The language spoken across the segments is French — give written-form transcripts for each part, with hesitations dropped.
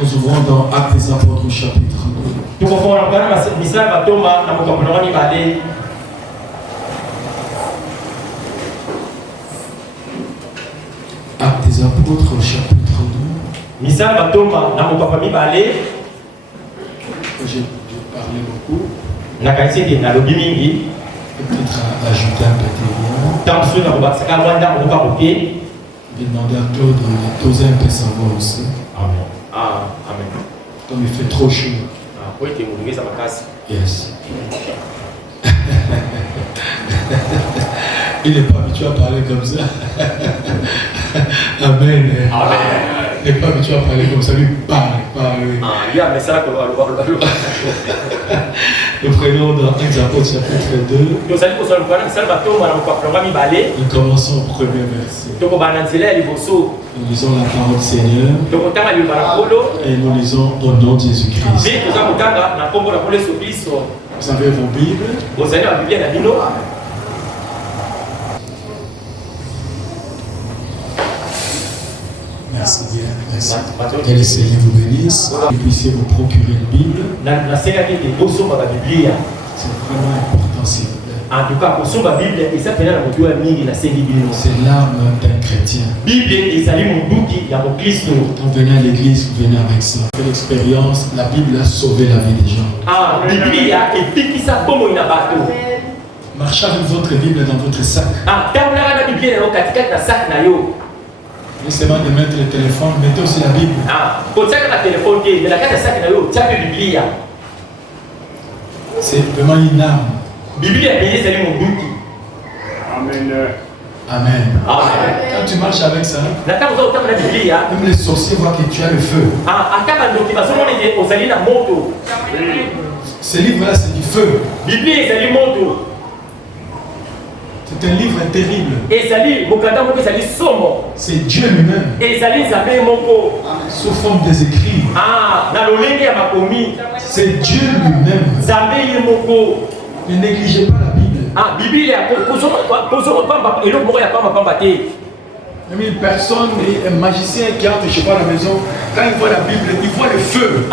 Nous ouvrons dans Actes des Apôtres au chapitre 2. Actes des Apôtres au chapitre 2. J'ai parlé beaucoup. Peut-être ajouter un petit lien. Je vais demander à Claude de doser un peu sa voix aussi. Amen. Amen. Comme il fait trop chaud. Yes. Il n'est pas habitué à parler comme ça. Amen. Amen. Il n'est pas habitué à parler comme ça. Lui parle. Nous prenons dans Actes des Apôtres chapitre 2. Nous commençons au premier verset. Nous lisons la parole du Seigneur. Et nous lisons au nom de Jésus-Christ. Vous avez vos Bibles. Merci bien, merci. Que le Seigneur vous bénisse. Que vous puissiez vous procurer une Bible. C'est vraiment important, s'il vous plaît. En tout cas, pour sauver la Bible, il s'appelle la moto à Mingi, la Sainte Bible. C'est l'arme d'un chrétien. Bible, il s'allume mon douki, il y a mon Christ. Quand vous venez à l'église, vous venez avec ça. Vous faites l'expérience, la Bible a sauvé la vie des gens. Ah, Bible, il y a et puis qui ça comme il a bateau. Marchez avec votre Bible dans votre sac. Ah, quand on a la Bible dans le sac, Laissez moi de mettre le téléphone, mettez aussi la Bible. Ah, quand ça le téléphone, mais la carte sac, tu as la Bible. C'est vraiment une arme. Bible est payé, c'est mon douki. Amen. Amen. Quand tu marches avec ça, même les sorciers voient que tu as le feu. Ce livre-là, c'est du feu. C'est un livre terrible. C'est Dieu lui-même. Sous forme des écrits. C'est Dieu lui-même. Ne négligez pas la Bible. Même une personne, un magicien qui entre chez moi à la maison, quand il voit la Bible, il voit le feu.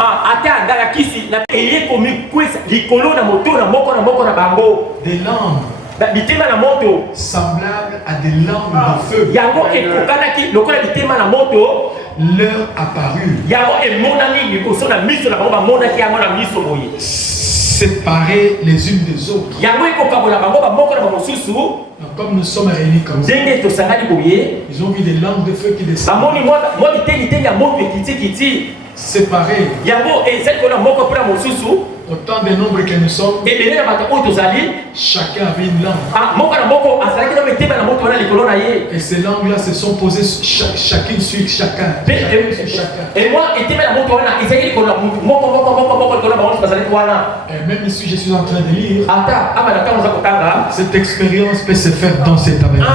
Des lampes semblables à des lampes de feu leur apparut. Séparés les unes des autres. Donc, comme nous sommes réunis comme ça, ils ont vu des lampes de feu qui descendent. Séparés. Autant de nombre que nous sommes, chacun avait une lampe. Et ces lampes-là se sont posées chacune sur chacun. Et même ici, je suis en train de lire. Cette expérience peut se faire dans cet tabernacle.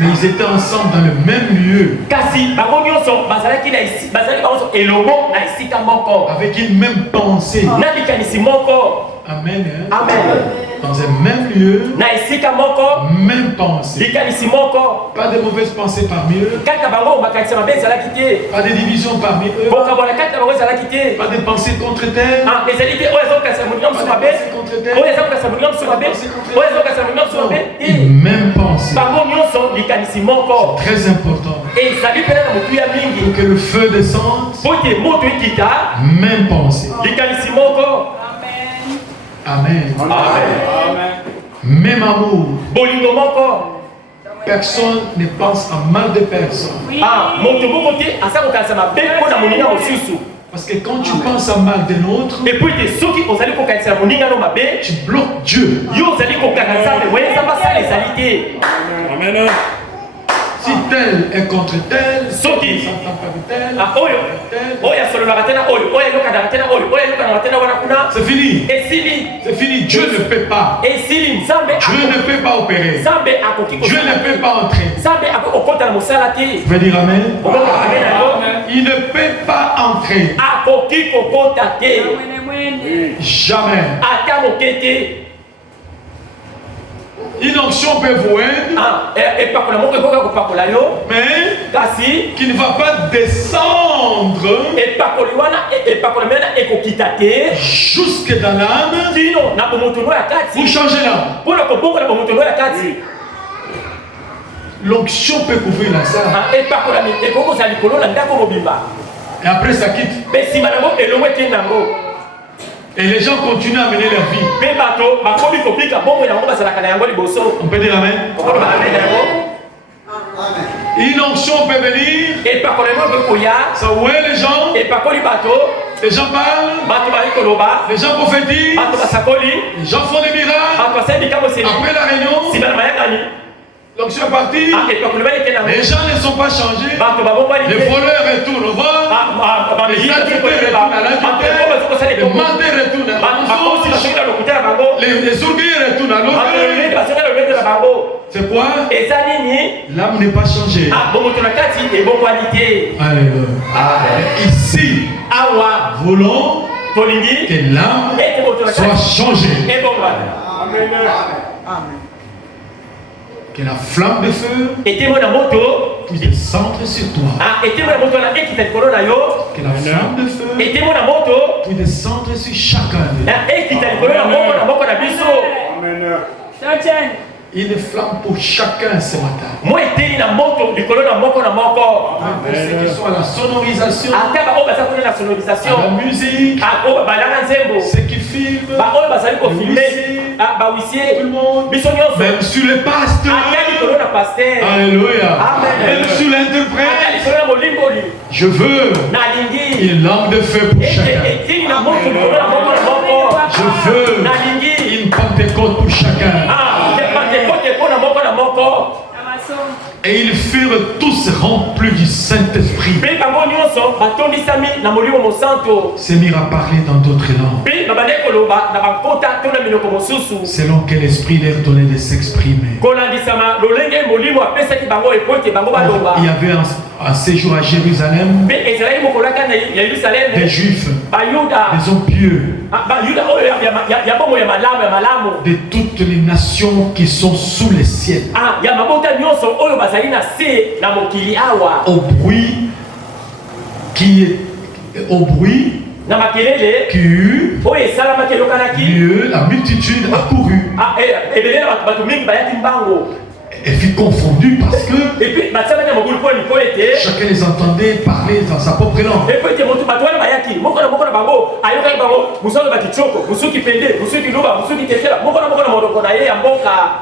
Mais ils étaient ensemble dans le même lieu. Avec une même pensée. Amen. Amen. Dans un même lieu, même pensée. Pas de mauvaises pensées parmi eux. Pas de division parmi eux. Pas de pensées contre elles. Une même pensée. Très important. Pour que le feu descende. Même pensée. Amen. Même amour. Personne ne pense à mal de personne. Parce que quand tu penses à mal de l'autre, tu bloques Dieu. Amen. Si tel est contre tel, si tel s'entend pas de tel, c'est fini. C'est fini. Dieu ne peut pas. Dieu ne peut pas opérer. Dieu ne peut pas entrer. Vous pouvez dire Amen. Il ne peut pas entrer. Jamais. Une onction peut vous aider, mais qui ne va pas descendre jusque dans l'âme pour changer l'âme. L'onction peut couvrir la salle. Et après ça quitte. Et les gens continuent à mener leur vie. On peut dire amen. Une onction peut venir. Ça ouais les gens. Les gens parlent. Les gens prophétisent. Les gens font des miracles. Après la réunion, l'onction est partie. Les gens ne sont pas changés. Les voleurs retournent au vol. Les adultères retournent à l'adultère. Les menteurs retournent à l'adultère. Les orgueilleux retournent à l'orgueil. C'est quoi? L'âme n'est pas changée. Alléluia. Ici, voulons que l'âme soit changée. Amen. Que la flamme de feu puisse descendre sur toi. Que la flamme de feu puisse descendre sur chacun de nous. Une flamme pour chacun ce matin. Ceux qui sont à la sonorisation, à la musique, ceux qui filment, tout le monde, même sur le pasteur, alléluia, même sur l'interprète. Je veux une lampe de feu pour chacun. Je veux une Pentecôte pour chacun. Et ils furent tous remplis du Saint-Esprit. Se mirent à parler dans d'autres langues, selon quel esprit leur donnait de s'exprimer. Il y avait un séjour à Jérusalem des Juifs, des hommes pieux, de toutes les nations qui sont sous les ciels. Au bruit qui eut lieu, la multitude accourut et fut confondue parce que chacun les entendait parler dans sa propre langue.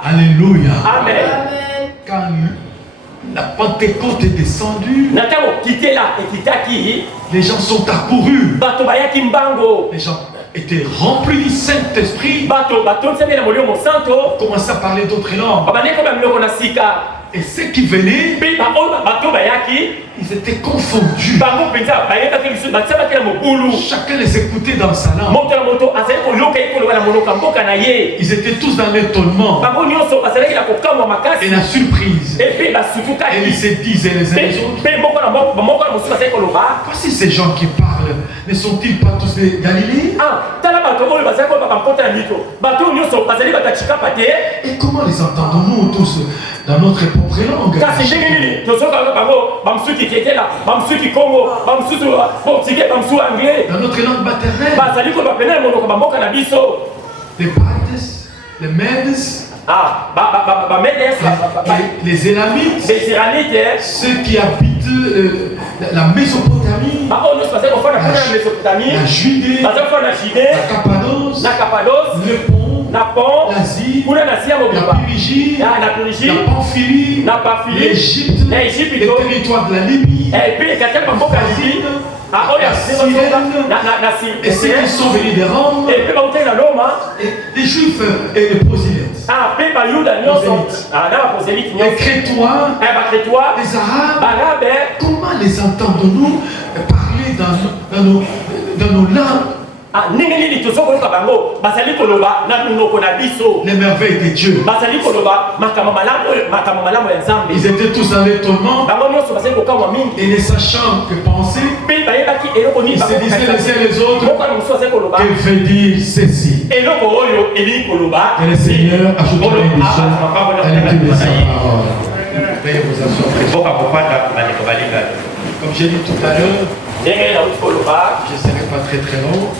Alléluia. Amen. Quand la Pentecôte est descendue, les gens sont accourus. Les gens étaient remplis du Saint-Esprit. Commençaient à parler d'autres langues. Et ceux qui venaient, ils étaient confondus. Chacun les écoutait dans sa langue. Ils étaient tous dans l'étonnement et la surprise. Et ils se disaient les uns les autres, voici ces gens qui parlent, ne sont-ils pas tous des Galiléens? Et comment les entendons-nous tous dans notre propre langue? Dans notre langue maternelle. Les Parthes, les Mèdes, les Élamites, ceux qui habitent la Mésopotamie, la Judée, la Cappadoce, le Pont, l'Asie, la Phrygie, la Pamphylie, l'Égypte, les territoires de la Libye, la Cyrène, et ceux qui sont venus de Rome, et les Juifs et les prosélytes, les Crétois, les Arabes. Comment les entendons-nous parler dans nos langues Les merveilles de Dieu. Ils étaient tous en étonnement. Et ne sachant que penser, ils se disaient les uns les autres, que veut dire ceci. Et le Seigneur ajoute une bénédiction à l'équipe de sa parole. Veuillez vous asseoir. Comme j'ai dit tout à l'heure, je ne serai pas très très long.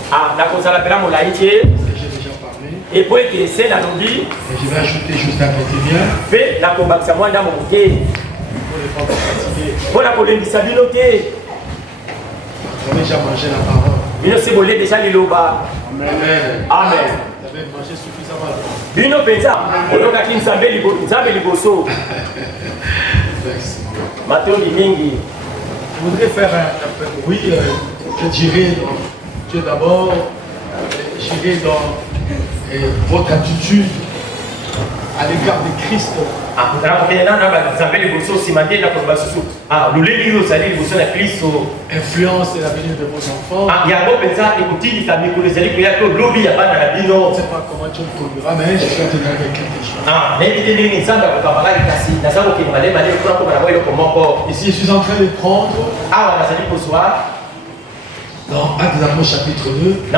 J'ai déjà parlé. Et je vais ajouter juste un petit bien. Pour ne pas fatiguer. Vous avez déjà mangé la parole. Amen. Amen. Vous avez mangé suffisamment. Merci. Je voudrais faire un peu. Oui, je dirais, Dieu d'abord, j'irai dans votre attitude à l'égard de Christ. Influence l'avenir de vos enfants. Je ne sais pas comment Dieu me conduira, mais je suis en train avec quelque chose. Ici, je suis en train de prendre dans Actes des Apôtres chapitre 2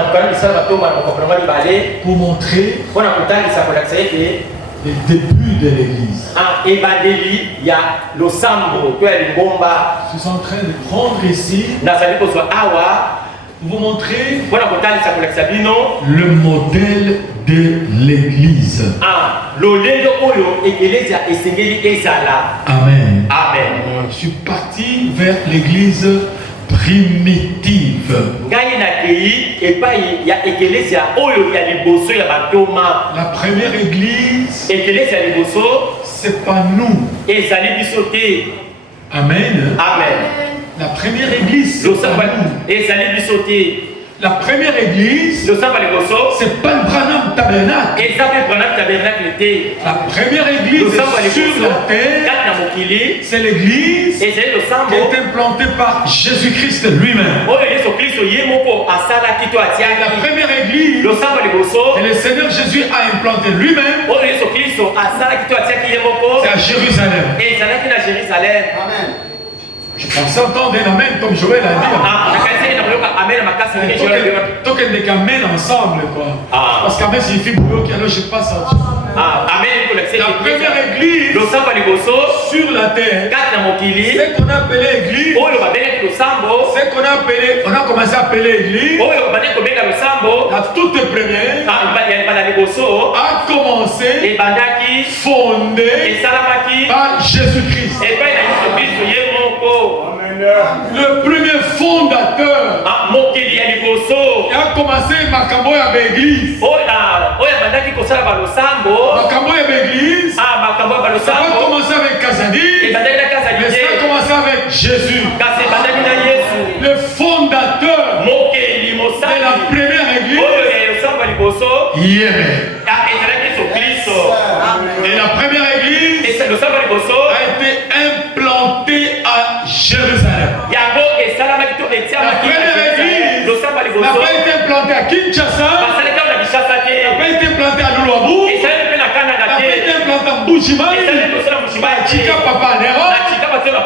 pour montrer le début de l'église. Je suis en train de prendre ici pour vous montrer le modèle de l'église. Amen. Amen. Je suis parti vers l'église primitive. La première église, c'est pas nous. Amen. Amen. La première église, c'est pas nous. La première église, c'est pas le Branham Tabernacle. La première église sur la terre, c'est l'église qui est implantée par Jésus-Christ lui-même. La première église, et le Seigneur Jésus a implanté lui-même, c'est à Jérusalem. Amen. Je pensais entendre un amen comme Joël a dit. Token de qu'amen ensemble quoi. Parce qu'amen signifie boulot qui alors je passe à Dieu. La première église sur la terre, c'est qu'on a appelé église, c'est qu'on a appelé, on a commencé à appeler église, la toute première a commencé, fondée par Jésus-Christ. Le premier fondateur a commencé Makambo ya l'église. Makambo ya l'église, ça a commencé avec Kazadi, mais ça a commencé avec Jésus. Le fondateur de la première église, Yémen. Et la première église a été implantée à Jérusalem. La première église n'a pas été implantée à Kinshasa, n'a pas été implantée à Luluabu, n'a pas été implantée à Mbujimai, à Chika Papa Nero,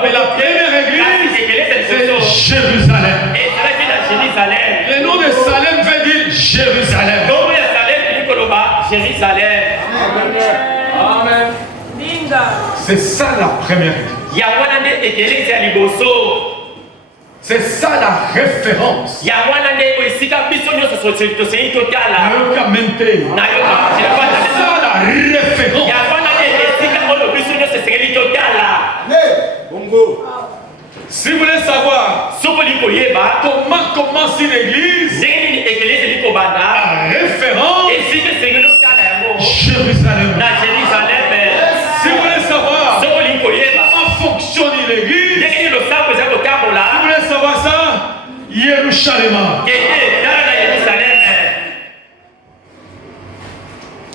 mais la première église, c'est Jérusalem. Le nom de Salem veut dire Jérusalem. Amen. C'est ça la première église. C'est ça la référence. C'est ça la référence. Si vous voulez savoir comment commence une église, la référence, Jérusalem. Si vous voulez savoir comment fonctionne une église, si vous voulez savoir ça, Jérusalem.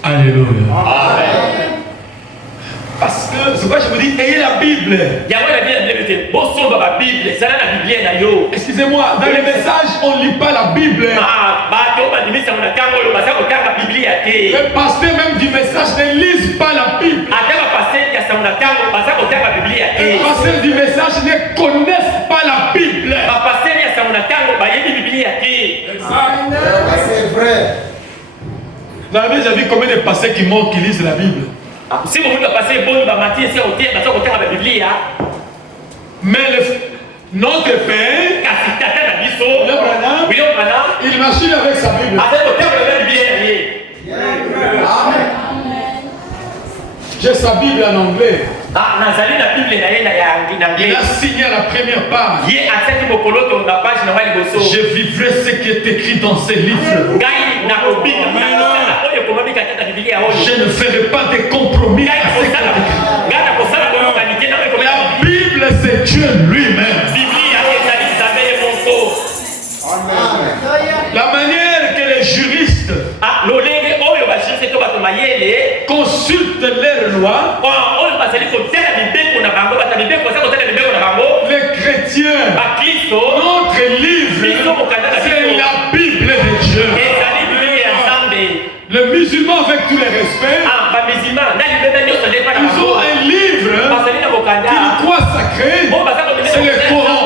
Alléluia. Amen. Parce que c'est quoi je vous dis, ayez la Bible. Excusez-moi, dans les messages, on ne lit pas la Bible. Les pasteurs même du message ne lisent pas la Bible. Les pasteurs du message ne connaissent pas la Bible. C'est vrai. Vous avez déjà vu combien de pasteurs qui montrent qu'ils lisent la Bible? Si vous voulez passer bon, Mais notre Père, il machine avec sa Bible. J'ai sa Bible en anglais. Il a signé la première page. Je vivrai ce qui est écrit dans ces livres. Je ne ferai pas de compromis. La Bible, c'est Dieu lui-même. La manière que les juristes consultent leurs lois, les chrétiens, notre livre, c'est la Bible de Dieu. Les musulmans, avec tous les respects, ils ont un livre qu'ils croient sacré, c'est le Coran.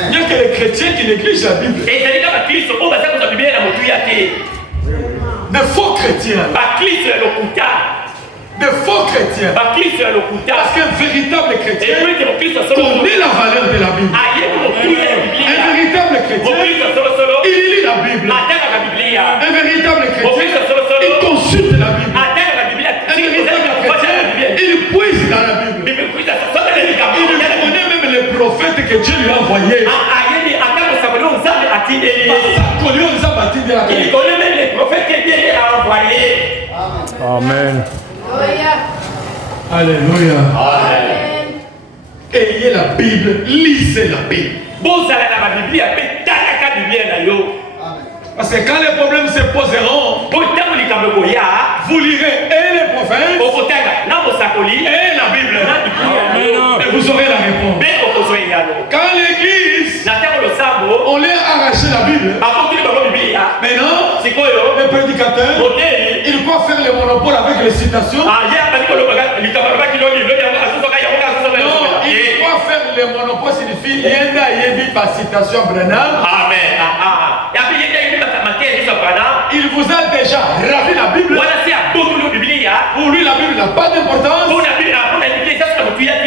Il n'y a que les chrétiens qui négligent la Bible. Des faux chrétiens. Des faux chrétiens. Parce qu'un véritable chrétien connaît la valeur de la Bible. Un véritable chrétien, il lit la Bible. Un véritable chrétien, il consulte la Bible. Un véritable chrétien, il puise dans la Bible. Il connaît même les prophètes que Dieu lui a envoyés. Il connaît même les prophètes que Dieu lui a envoyés. Amen. Alléluia. Amen. Ayez la Bible, lisez la Bible. Parce que quand les problèmes se poseront, vous lirez et les prophètes et la Bible. Et vous aurez la réponse. Quand l'église, on leur arraché la Bible, maintenant, les prédicateurs, ils croient faire le monopole avec les citations. Non, ils croient faire le monopole signifie Yenda Yebi par citation Brennan. Amen. Il vous a déjà ravi la Bible. Pour lui, la Bible n'a pas d'importance.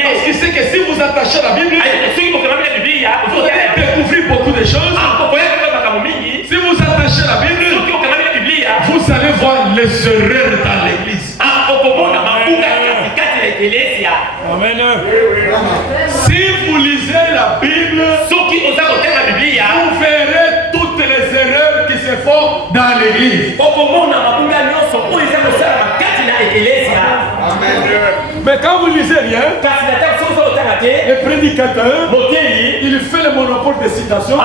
Parce qu'il sait que si vous attachez à la Bible, vous allez découvrir beaucoup de choses. Si vous attachez à la Bible, vous allez voir les erreurs dans l'église. Amen. Si vous lisez la Bible, vous verrez toutes les erreurs qui se font dans l'église. Mais quand vous lisez rien, le prédicateur, il fait le monopole des citations.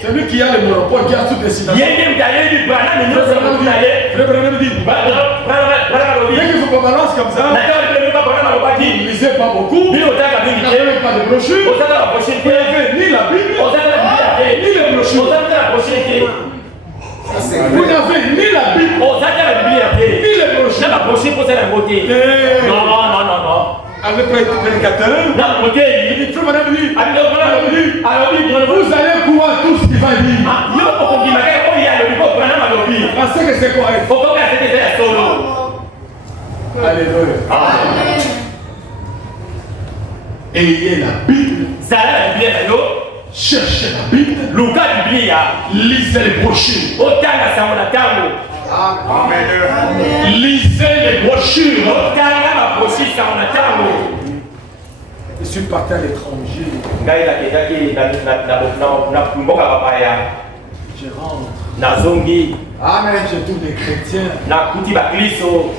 C'est lui qui a le monopole, qui a toutes les citations. Il faut qu'on balance comme ça. Vous ne lisez pas beaucoup. Vous n'avez pas de brochure. Vous n'avez ni la Bible, ni les brochures. Vous n'avez ni la Bible, ni les brochures. Non. Avec le prédicateur, il faut madame dire, vous allez pouvoir tout ce qu'il va dire. Parce que c'est correct. Alléluia. Ayez la Bible. Cherchez la Bible. Lisez les brochures. Amen. Lisez les brochures. Je suis parti à l'étranger. Je rentre. Amen. Je trouve des chrétiens qui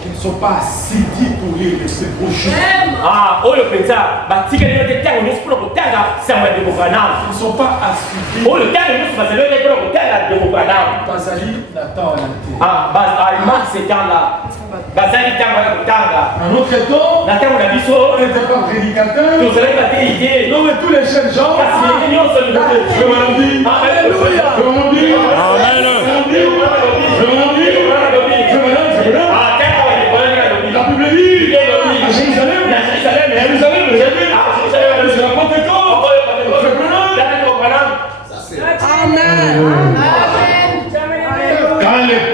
ne sont pas assidus pour lire ces brochures. Ils ne sont pas assidus. Bazali n'attend rien. Un autre temps, on n'était pas prédicateur. Non, mais tous les jeunes gens. Alléluia.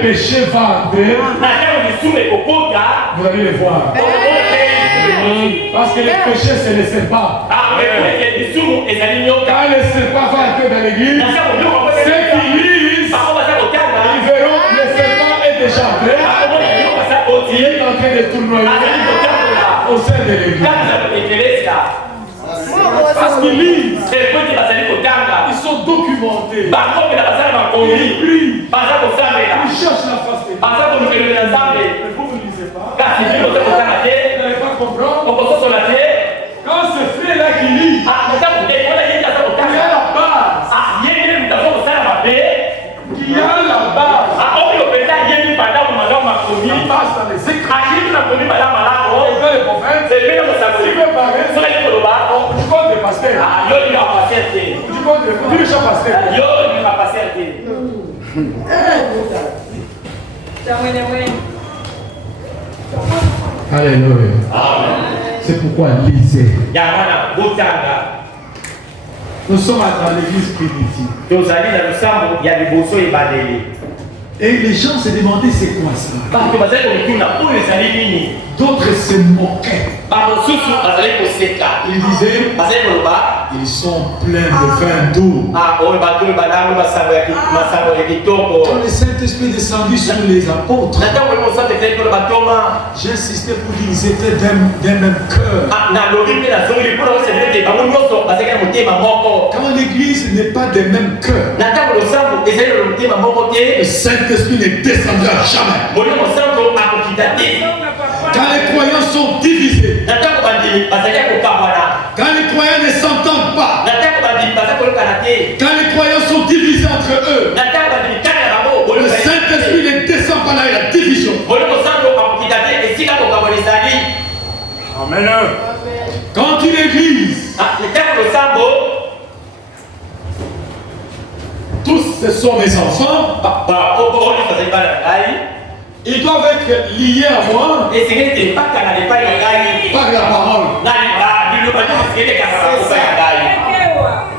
péché va entrer, vous allez le voir. Parce que le péché, c'est le serpent. Quand le serpent va entrer dans l'église, ceux qui lisent, ils verront que le serpent est déjà entré. Il est en train de tournoyer au sein de l'église. Parce qu'ils lisent, ils sont documentés. Ils prient, ils cherchent la face de Dieu. Mais vous ne lisez pas. Vous n'allez pas comprendre. Quand ce frère-là qui lit, il y a la base. Il y a la base. Il passe dans les écrans. Il veut le prophète. Il veut parler. Du compte de pasteur. Du compte de pasteur. Alléluia. C'est pourquoi lisez. Nous sommes dans l'église primitive. Et les gens se demandaient c'est quoi ça. D'autres se moquaient. Ils disaient ils sont pleins de vin doux. Quand le Saint-Esprit est descendu sur les apôtres, j'ai insisté pour dire qu'ils étaient d'un même cœur. Quand l'église n'est pas des mêmes cœurs, le Saint-Esprit ne descendra jamais. Quand les croyants sont divisés, quand les croyants ne s'entendent pas, quand les croyants sont divisés entre eux, le Saint-Esprit ne descend pas là, il y a la division. Amen. Quand une église, tous ce sont mes enfants, ils doivent être liés à moi par la parole.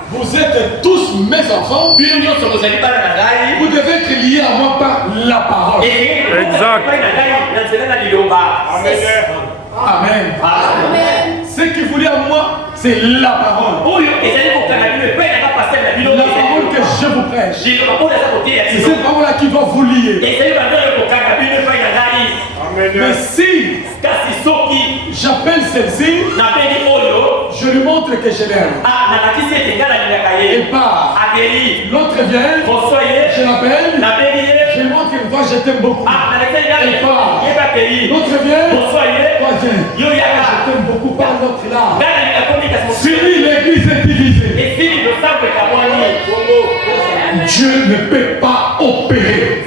Vous êtes tous mes enfants. Vous devez être liés à moi par la parole. Exact. Amen. Amen. Ce qu'il voulait à moi, c'est la parole. La parole que je vous prêche. C'est cette parole-là qui doit vous lier. Mais si j'appelle celle-ci, je lui montre que je l'aime. Et part. L'autre vient, je l'appelle, je lui montre que toi je t'aime beaucoup. Et part. L'autre vient, toi viens. Je t'aime beaucoup, par l'autre là. Si l'église est divisée, Dieu ne peut pas opérer.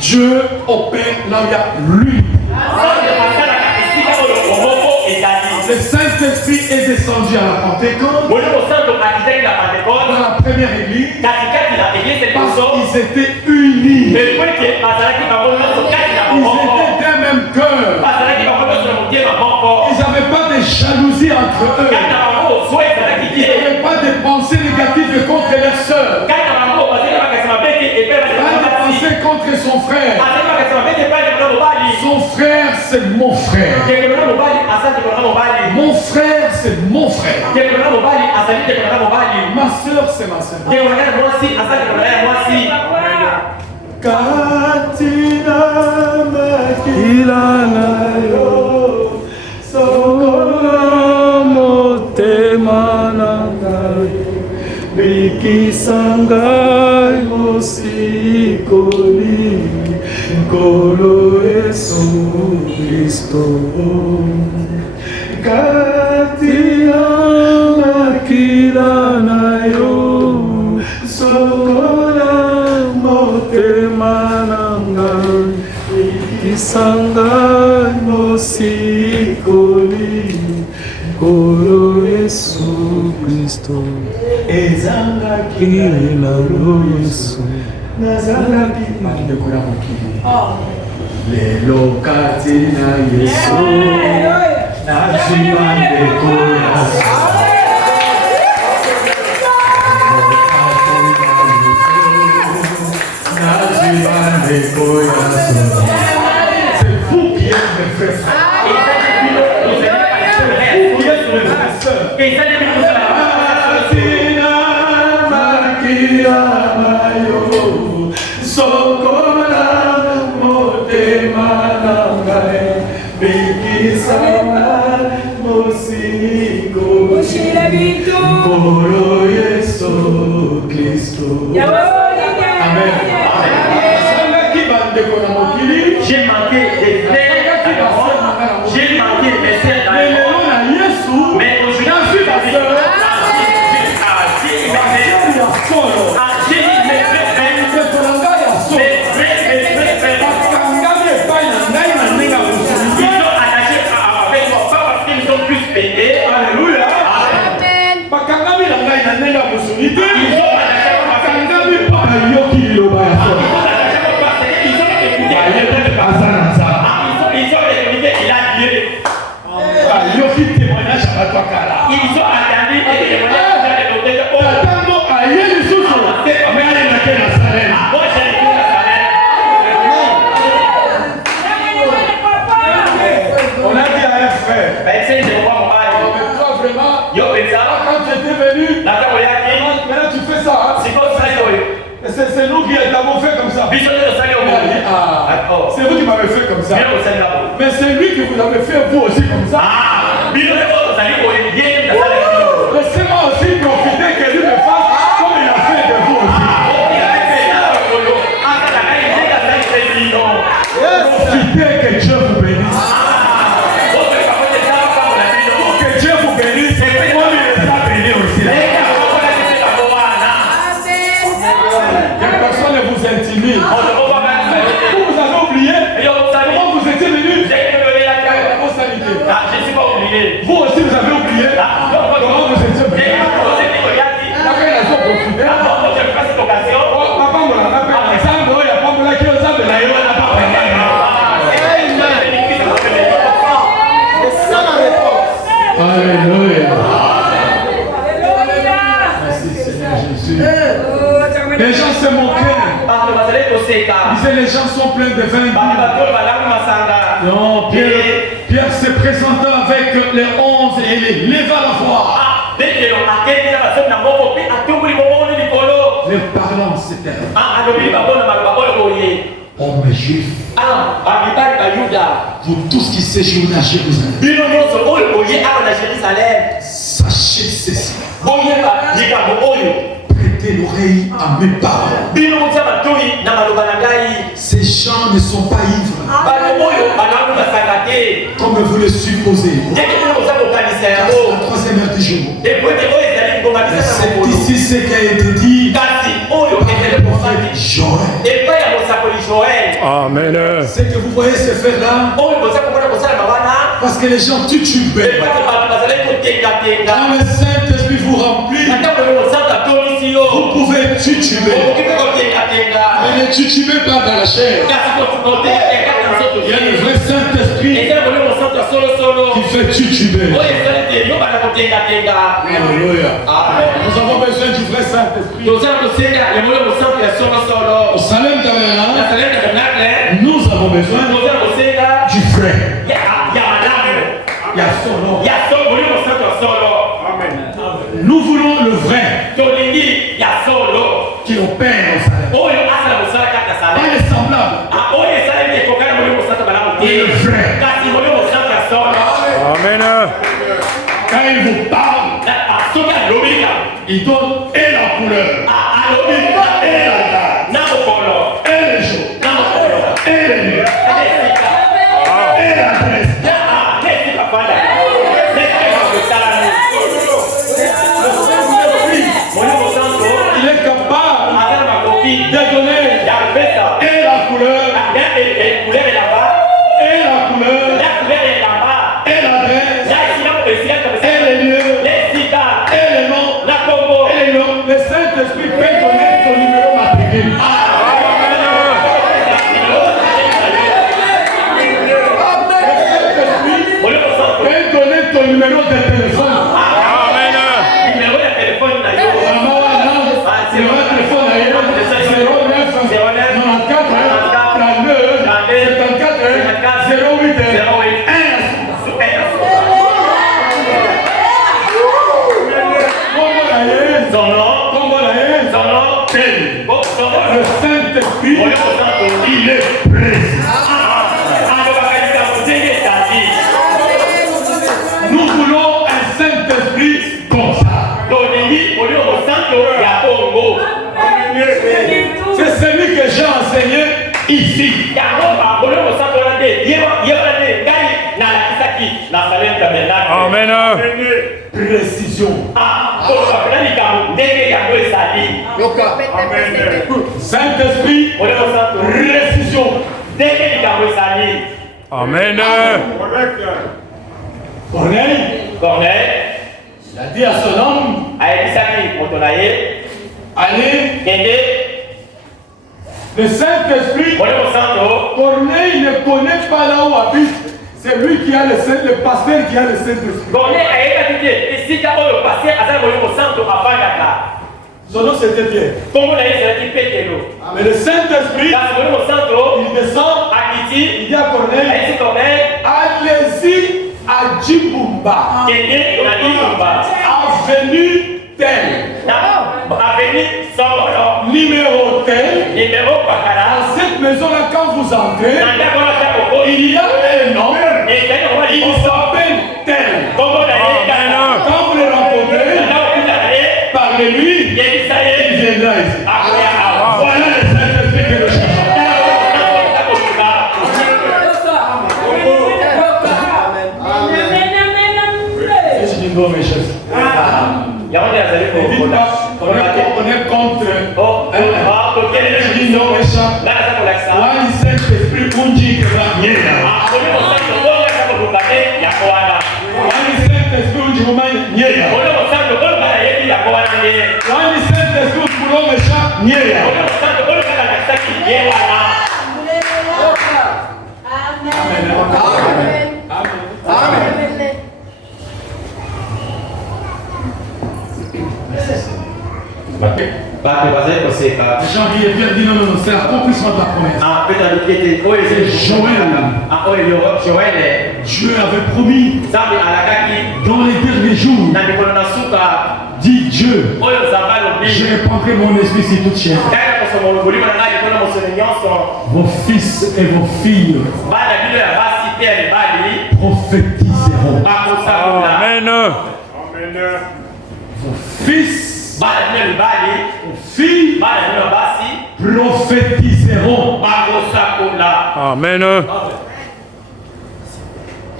Dieu opère là où il y a lui. Le Saint-Esprit est descendu à la Pentecôte, dans la première église, parce qu'ils étaient unis. Ils étaient d'un même cœur. Ils n'avaient pas de jalousie entre eux. Ils n'avaient pas de pensées négatives contre leurs sœurs. Pas de pensées contre son frère. Son frère, c'est mon frère. Mon frère, c'est mon frère. Ma soeur, c'est ma soeur. Katina makilana yo sokola motema nangai bikisangai mosikoli nkolo Yesu Kristo. Katina makilana yo sokola motema nangai bikisangai mosikoli nkolo Yesu Kristo. Ezangaki na Yesu nazalaki mandekola mokili lelo kati na Yesu nazima ndekola J'ai manqué des frères, j'ai manqué des sœurs, mais aujourd'hui, ils ont attendu et on a dit à un frère, quand tu étais venu, maintenant tu fais ça. Hein? C'est nous qui l'avons fait comme ça. C'est vous qui m'avez fait comme ça. Mais c'est lui qui vous avez fait vous aussi comme ça. Laissez-moi aussi profiter que lui me fasse comme il a fait de vous aussi. Profitez que Dieu vous bénisse. Que Dieu vous bénisse et moi il les a bénis aussi. Que personne ne vous intimide. Vous avez oublié comment vous étiez venu. Je ne suis pas oublié. Vous aussi vous avez oublié comment vous étiez venu. Alléluia. Merci Seigneur Jésus. Les gens se moquaient. Disaient les gens sont pleins de vin. Non, Pierre se présenta avec les 11 et les leva la voix. Les parlants c'était hommes juifs. Vous tous qui séjournez à Jérusalem, sachez ceci. Prêtez l'oreille à mes paroles. Ces gens ne sont pas ivres comme vous le supposez. Car c'est la troisième heure du jour. C'est ici ce qui a été dit par le prophète Joël. Amen. Ce que vous voyez se faire là, parce que les gens titubent. Quand le Saint-Esprit vous remplit, vous pouvez tituber. Mais ne titubez pas dans la chair. Il y a le vrai Saint-Esprit qui fait tituber. Alléluia. Nous avons besoin du vrai Saint-Esprit. Au Salem Tabernacle, nous avons besoin du vrai. Il y a solo. Nous voulons le vrai qui opère au Salem. Pas les semblables. Et le vrai. Amen. Quand il vous parle, il donne et la couleur, et la date, et le jour, et le lieu, et l'adresse. Il est capable de donner et la couleur, et la couleur, et l'adresse, et le lieu, et le nom, et le nom. Le Saint-Esprit peut enseigné ici. Amen. Précision. Saint-Esprit, précision. Amen. Corneille, il a dit à son homme, allez, le Saint-Esprit, Corneille ne connaît pas là où habite. C'est lui qui a le pasteur qui a le Saint-Esprit. Son nom c'était Pierre. Mais le Saint-Esprit, il descend, il dit à Corneille, allez-y à Djibouba, avenue telle, numéro tel. Dans cette maison-là, quand vous entrez, il y a un homme, il s'appelle tel. Quand vous le rencontrez, parlez-lui, il viendra ici. Voilà le Saint-Esprit que nous cherchons. Mes chers. On est contre. Je dis non, méchant. Wani Saint-Esprit Kunji Kebanyera. Wani Saint-Esprit Kunji Kebanyera. Wani Saint-Esprit Kulo méchant Nyera. Janvier, Pierre dit non, c'est l'accomplissement de la promesse. Joël. Dieu avait promis dans les derniers jours, dit Dieu, je répandrai mon esprit sur toute chair. Vos fils et vos filles prophétiseront. Amen. Vos fils filles prophétiseront. Amen.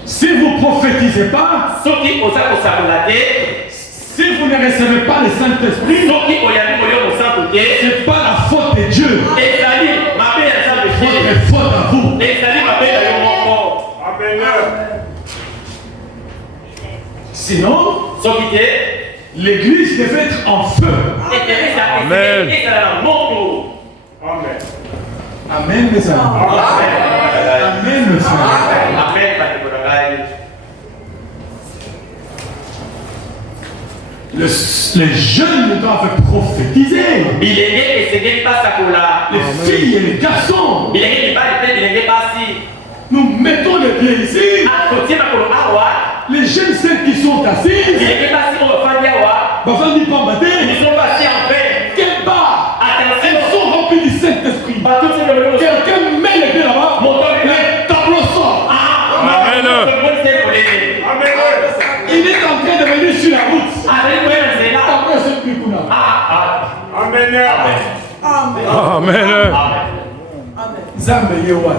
Si vous ne prophétisez pas, si vous ne recevez pas le Saint-Esprit, ce n'est pas la faute de Dieu. C'est votre faute à vous. Sinon, l'église devait être en feu. Amen. Amen, mes amis. Amen, mes frères. Les jeunes doivent prophétiser. Les filles et les garçons. Nous mettons les pieds ici. Les jeunes celles qui sont assises. Ils sont remplis du Saint-Esprit. Quelqu'un met les pieds là-bas. Les tableaux sortent. Amen. Il est en train de venir sur la route. Après ce Pikuna. Amen. Zambe Yewan.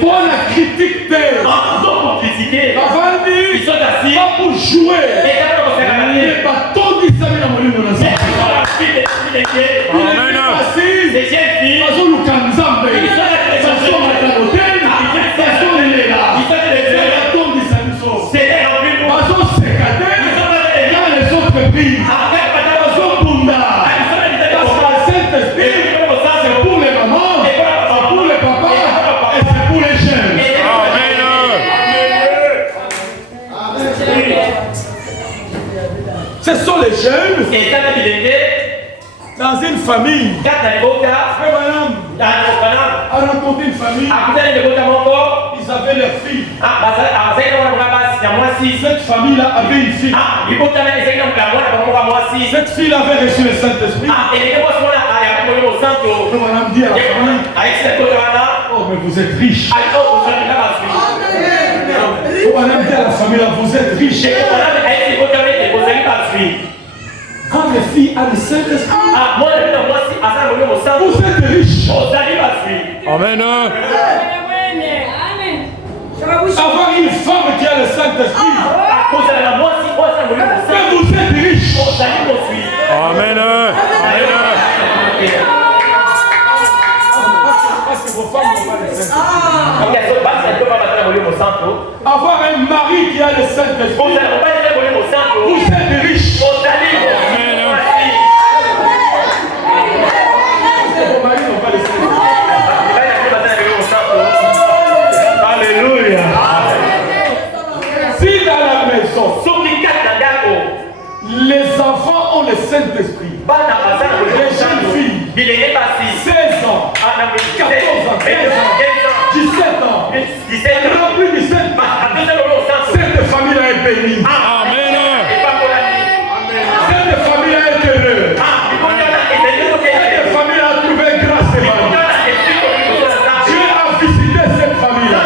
Pour la critique d'elle. Ils sont assis. Pas pour jouer. Les bâtons qui s'amènent dans mon livre. Il est assis. Ce sont les jeunes dans une famille. A rencontré une famille. Ils avaient leur fille. Cette famille-là avait une fille. Cette fille avait reçu le Saint-Esprit. Madame dit à la famille, oh mais vous êtes riche. Madame dit à la famille, vous êtes riche. Quand les filles fille a le Saint-Esprit. Vous êtes riche. Amen. Avoir une femme qui a le Saint-Esprit. Mais vous êtes riche. Amen. Parce que vos femmes n'ont pas le Saint-Esprit. Avoir un mari qui a le Saint-Esprit. Vous êtes riche. Vos maris n'ont pas le Saint-Esprit. Alléluia. Si dans la maison, les enfants ont le Saint-Esprit, les jeunes filles, 16 ans, 14 ans, 15 ans, 17 ans, plus 17 ans, cette famille-là est bénie. Amen. Cette famille-là est heureuse. Cette famille a trouvé grâce devant nous. Dieu a visité cette famille-là.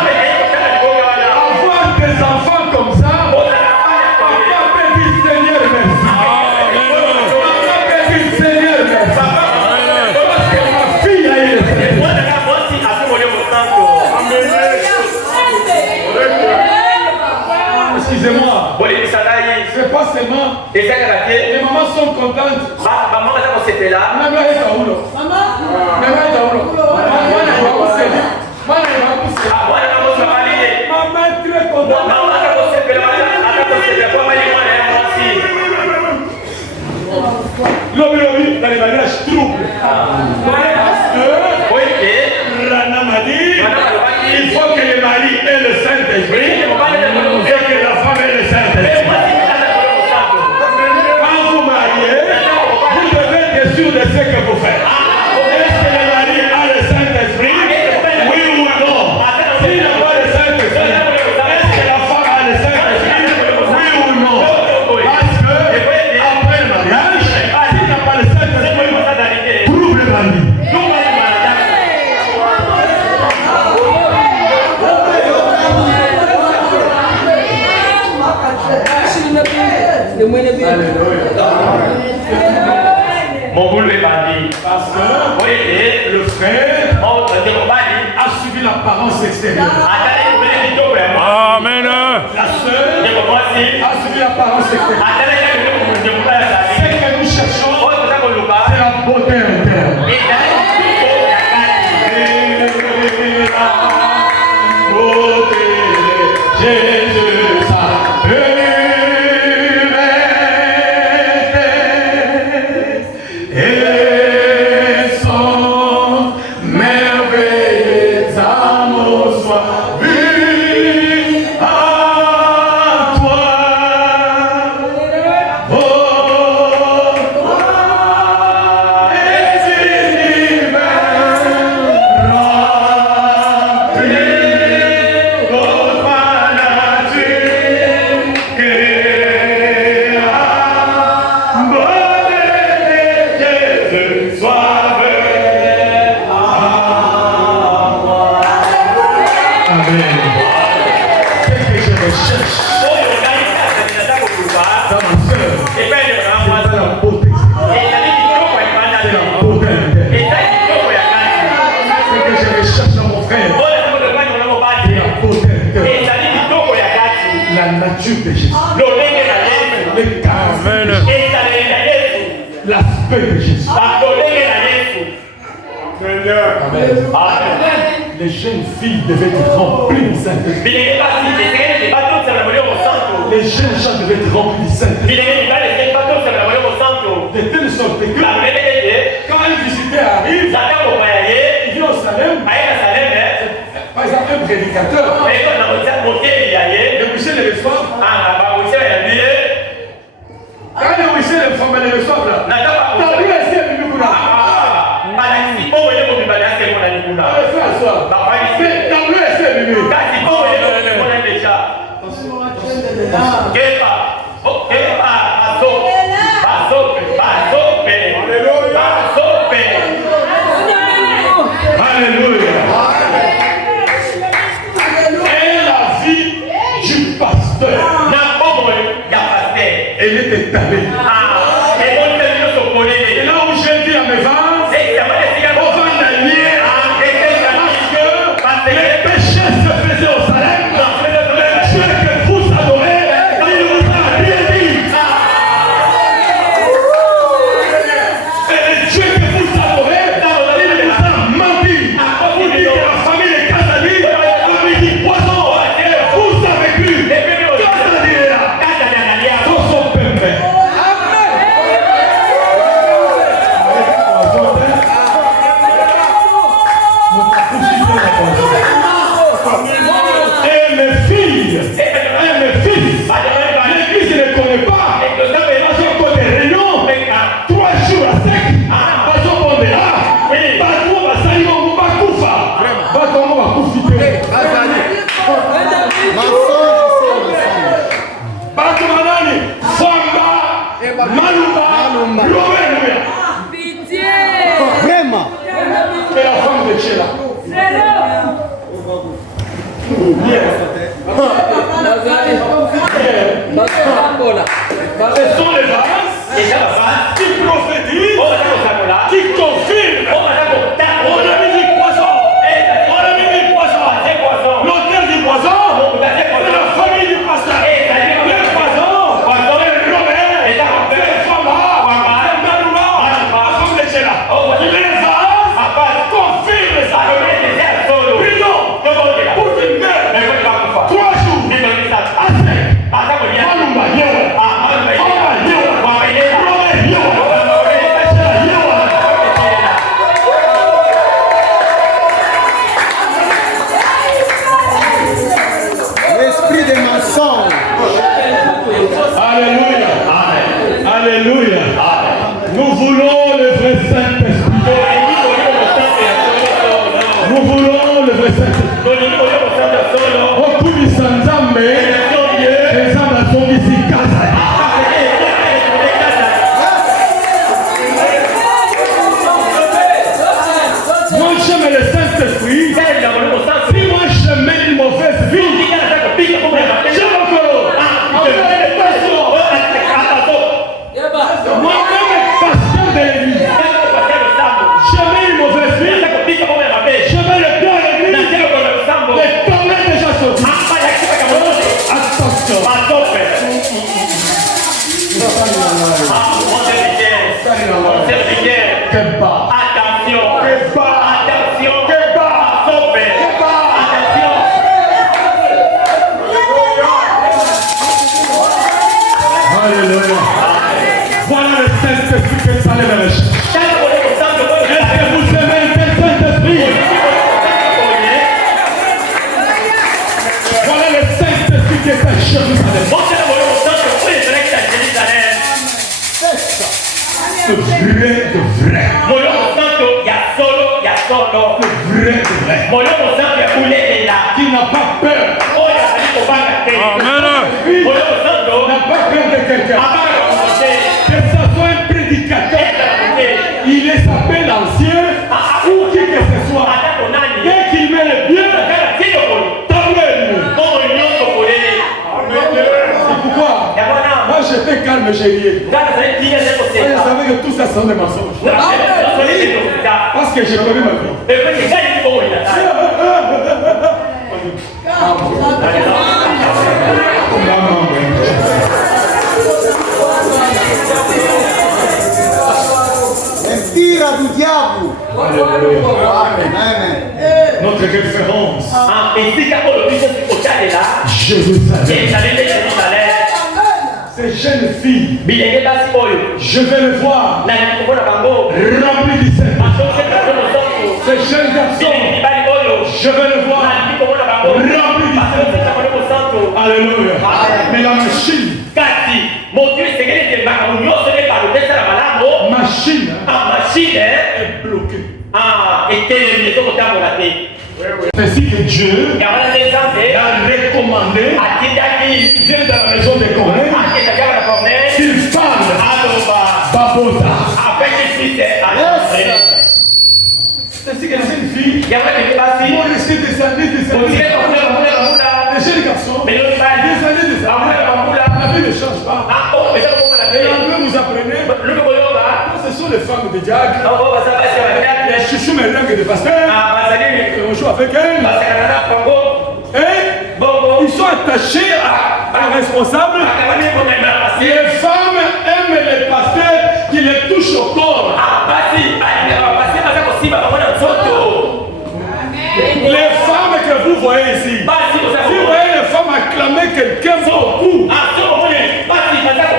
Avoir des enfants comme ça, papa peut dire Seigneur merci. Papa peut dire Seigneur merci. Parce que ma fille a eu le Seigneur. Excusez-moi, c'est pas seulement les mamans sont contentes. Maman est à où là? Maman est à où là? Maman est très contente. Lobby, dans les mariages, trouble. Parce que Rana m'a dit, il faut que le mari ait le Saint-Esprit et que la femme ait le Saint-Esprit. Quand vous mariez, vous devez être sûr de ce que vous faites. Est-ce que le mari a le Saint-Esprit? Oui ou non? S'il n'a pas le Saint-Esprit, est-ce que la femme a le Saint-Esprit? Oui ou non? Parce que après le mariage, s'il n'a pas le Saint-Esprit, trouble le mari. Mon boulot est bandit. Parce que le frère a suivi l'apparence extérieure. Amen. La sœur a suivi l'apparence extérieure. Ce que nous cherchons, c'est la beauté interne. Beauté, Jésus, sa et son merveilleux amour soit vu à toi. Oh, toi et l'univers rempli de ma nature créa. La nature de Jésus, le caractère, l'aspect de Jésus. Amen. Les jeunes filles devaient être remplies du Saint-Esprit. Les jeunes gens devaient être remplis du Saint-Esprit. De telle sorte que quand un visiteur arrive, il vient au Salem. Par exemple, un prédicateur, le monsieur le reçoit. Quand le monsieur le reçoit là, t'as vu essayer de nous là. Mais t'as vu essayer de nous. Alléluia. Et la vie du pasteur, elle était établie. Ce sont les vases qui prophétisent, qui confirment. On a mis du poisson. On a mis du poisson. L'autel du poisson, c'est la famille du pasteur. Le poisson, c'est Robert, c'est Fama, c'est Maroua, la femme de Tchéla. Les vases confirment ça. Prions pour qu'il meure 3 jours. L'esprit des mensonges. Alléluia. Alléluia. Nous voulons le vrai Saint-Esprit. Nous voulons le vrai Saint-Esprit. Okubi sanzambe, ezamba songisi kaza. Moi j'aime le Saint-Esprit. Si moi je mets une mauvaise vie, je m'en moi-même pasteur de l'église. Je mets une mauvaise vie. Je mets le pied à l'église. Le temps est déjà sorti. Attention. Que bas. Alléluia. Voilà le Saint-Esprit que ça les recherche. Est-ce que vous aimez le Saint-Esprit? Voilà le Saint-Esprit qui est à Jérusalem. Le vrai de vrai. Le vrai de vrai. Qui n'a pas peur. Amen. N'a pas peur de quelqu'un. Que ce soit un prédicateur, il est s'appelle ancien ou qui que ce soit. Dès qu'il met le bien, c'est pourquoi moi j'étais calme, j'ai rien. Je savais que tout ça sont des mensonges. Parce que j'ai connu ma vie. Mentira do diabo. Amen. Notre référence, Jérusalem. ces jeunes filles, je vais le voir rempli du Saint-Esprit. Ces jeunes garçons, je vais le voir rempli du Saint-Esprit. Alléluia. Mais la machine est bloquée. C'est ainsi que Dieu a recommandé, vient dans la maison de Corneille, qu'il parle Babosa. C'est ainsi que les jeunes filles vont rester des années, des jeunes garçons, des années. La vie ne change pas. Et l'anglais vous apprenez, ce sont les femmes de diacre, les chouchous mes langues de pasteur, on joue avec elles. Et ils sont attachés à un responsable. Les femmes aiment les pasteurs qui les touchent au corps. Les femmes que vous voyez ici, si vous voyez les femmes acclamer quelqu'un beaucoup, et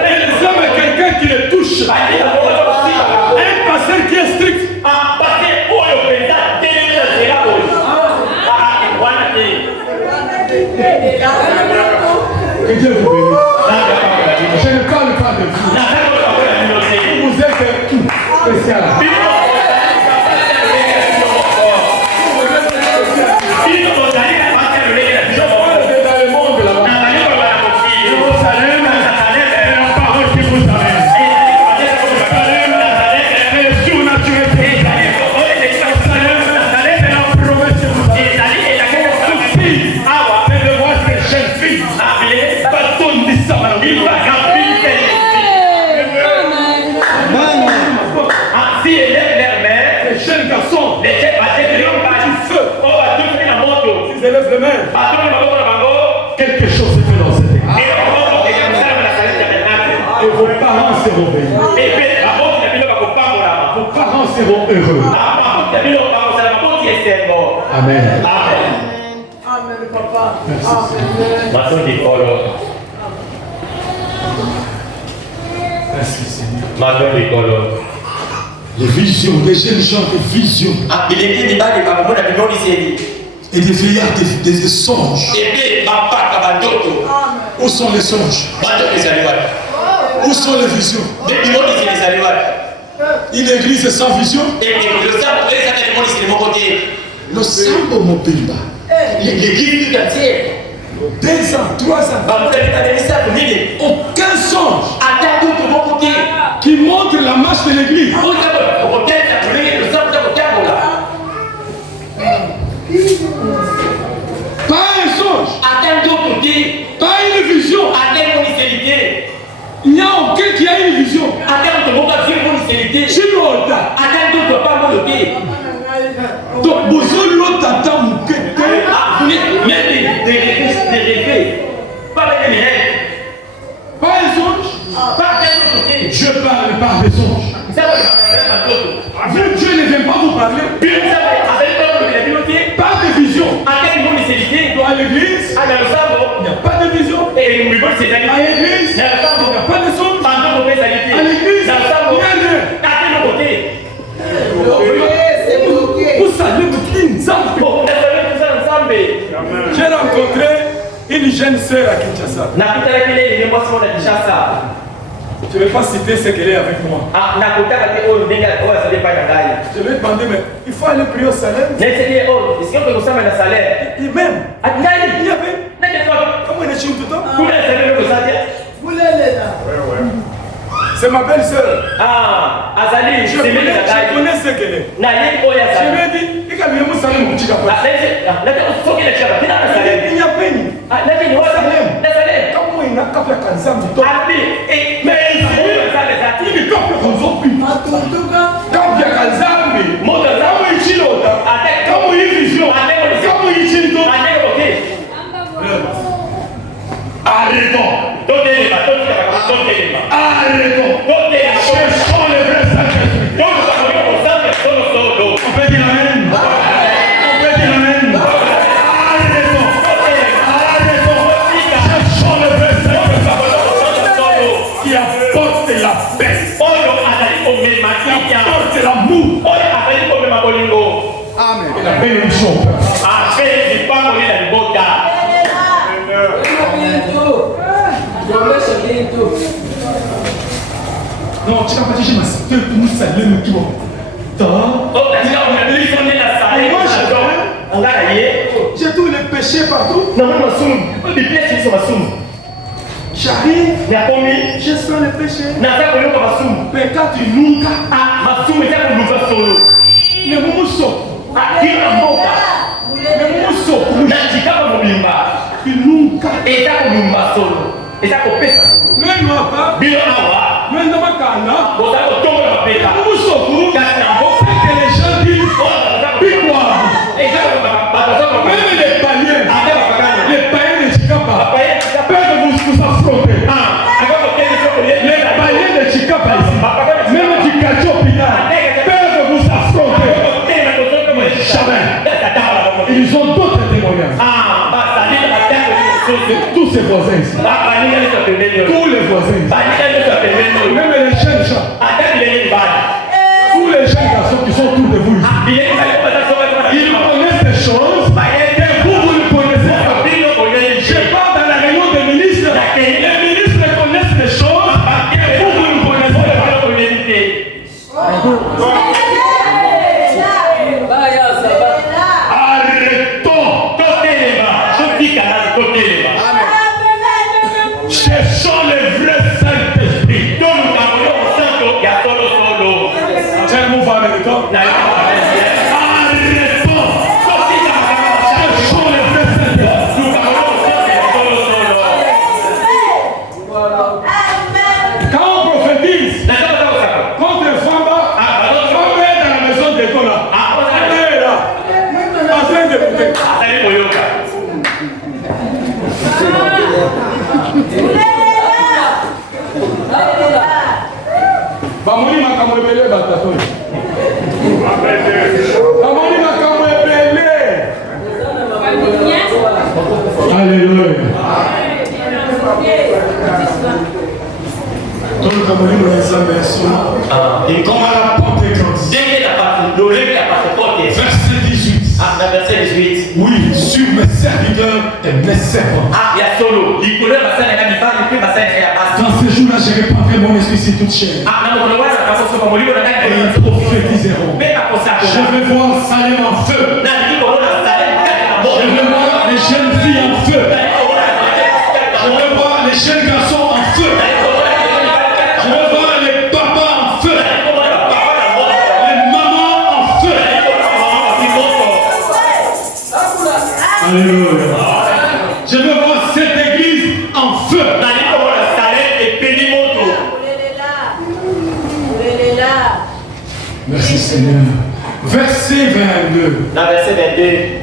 les hommes quelqu'un qui les touche, un pasteur qui est strict, que Dieu vous bénisse. Je ne parle pas de vous. Vous êtes spécial. mains. Quelque chose se fait dans cette église. Et vos parents seront bénis. Vos parents seront heureux. Amen. Amen, papa. Merci Seigneur. Amen. Les visions, les jeunes gens de visions. Et des vieillards des songes. Où sont les songes? Où sont les visions? Une église sans vision. Le sambo mobimba. L'église tout entière. 2 ans, 3 ans. Aucun songe qui montre la marche de l'église. Pas un songe. Pas une vision. Il n'y a aucun qui a une vision. Donc, vous l'autre attend pas un songe. Je parle par des songes. Dieu ne vient pas vous parler. Pas de vision. À l'église, il n'y a pas de vision. À l'église, il n'y a pas de songe. À l'église, il n'y a rien. Vous savez, j'ai rencontré une jeune sœur à Kinshasa. Je ne vais pas citer ce qu'elle est avec moi. Je vais demander, mais il faut aller prier au salaire. Et même, il y avait. Comment il est chez tout le temps? C'est ma belle-sœur. Je connais ce qu'elle est. Je lui ai dit, il y a bien mon salaire, mon petit capot. Il y a peine. Comment il n'a qu'à faire comme ça, mais il n'a qu'à faire comme ça. Quand il y a Kanzambi, comment il chile autant? Comment il vision? Comment il chile autant? Arrêtons. Arrêtons. Cherchons les vrais sacrifices. On peut dire amen. On peut dire amen. Arrêtons. Arrêtons. Cherchons les vrais sacrifices qui apportent la paix. Qui apportent l'amour. Amen. Et la bénédiction. Non, tu n'as pas dit j'ai ma sœur pour nous saluer le qui va. J'ai tous les péchés partout. J'arrive, je sens les péchés. Peccati nunca. Ne mumuso. Ne mumuso. Nunca. Même pas. Même pas Kana. Que les gens disent victoire. Même les païens de Chikapa peuvent vous affronter. Les païens de Chikapa, même du quartier hôpital, peuvent vous affronter. Jamais. Ils ont d'autres témoignages. Tous ces voisins ici. Tous les voisins ici. Même les jeunes gens. Tous les jeunes garçons qui sont autour de vous ici. Ils connaissent des choses que vous ne connaissez pas. Je pars dans la réunion des ministres. Les ministres connaissent des choses que vous ne connaissez pas. Cherchons les vrais Saint-Esprit. C'est un mot américain. Arrêtons. Bamoni makambo ebele batato. Bamoni makambo ebele. Alléluia. Donc comme on dit ça mais et comme à la Pentecôte. Verset 18. Verset 18. Oui, sur mes serviteurs et mes servants. Il y a solo. Dans ces jours-là, je répandrai mon esprit sur toute chair. Et ils prophétiseront. Je vais voir Salem en feu. Je vais voir les jeunes filles en feu. Je vais voir les jeunes garçons en feu. Je vais voir les papas en feu. Les mamans en feu. Alléluia. Je veux voir cette église en feu. Merci Seigneur. Verset 22.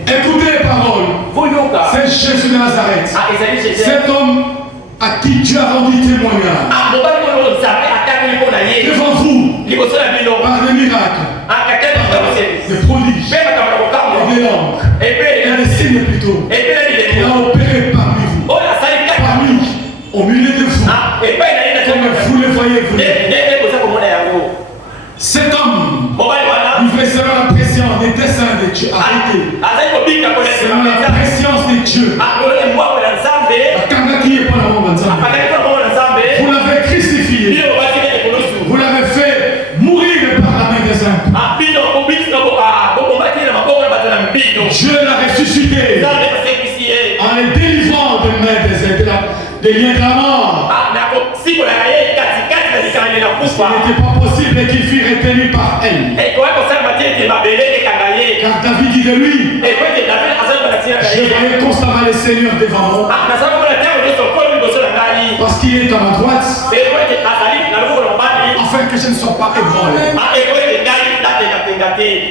Écoutez les paroles. C'est Jésus de Nazareth. Cet homme à qui Dieu a rendu témoignage. Devant vous, par des miracles, des prodiges, des langues, et des signes plutôt. Il a opéré parmi vous, au milieu de vous, comme vous le voyez vous. Cet homme, livré selon la préscience des desseins de Dieu, arrêtez. Selon la préscience de Dieu, vous l'avez crucifié, vous l'avez fait mourir par la main des impôts. Dieu l'a ressuscité en les délivrant des mains des liens de la mort. Ce n'était pas possible qu'il fût retenu par elle. Car David dit de lui, je voyais constamment le Seigneur devant moi, parce qu'il est à ma droite, afin que je ne sois pas ébranlé.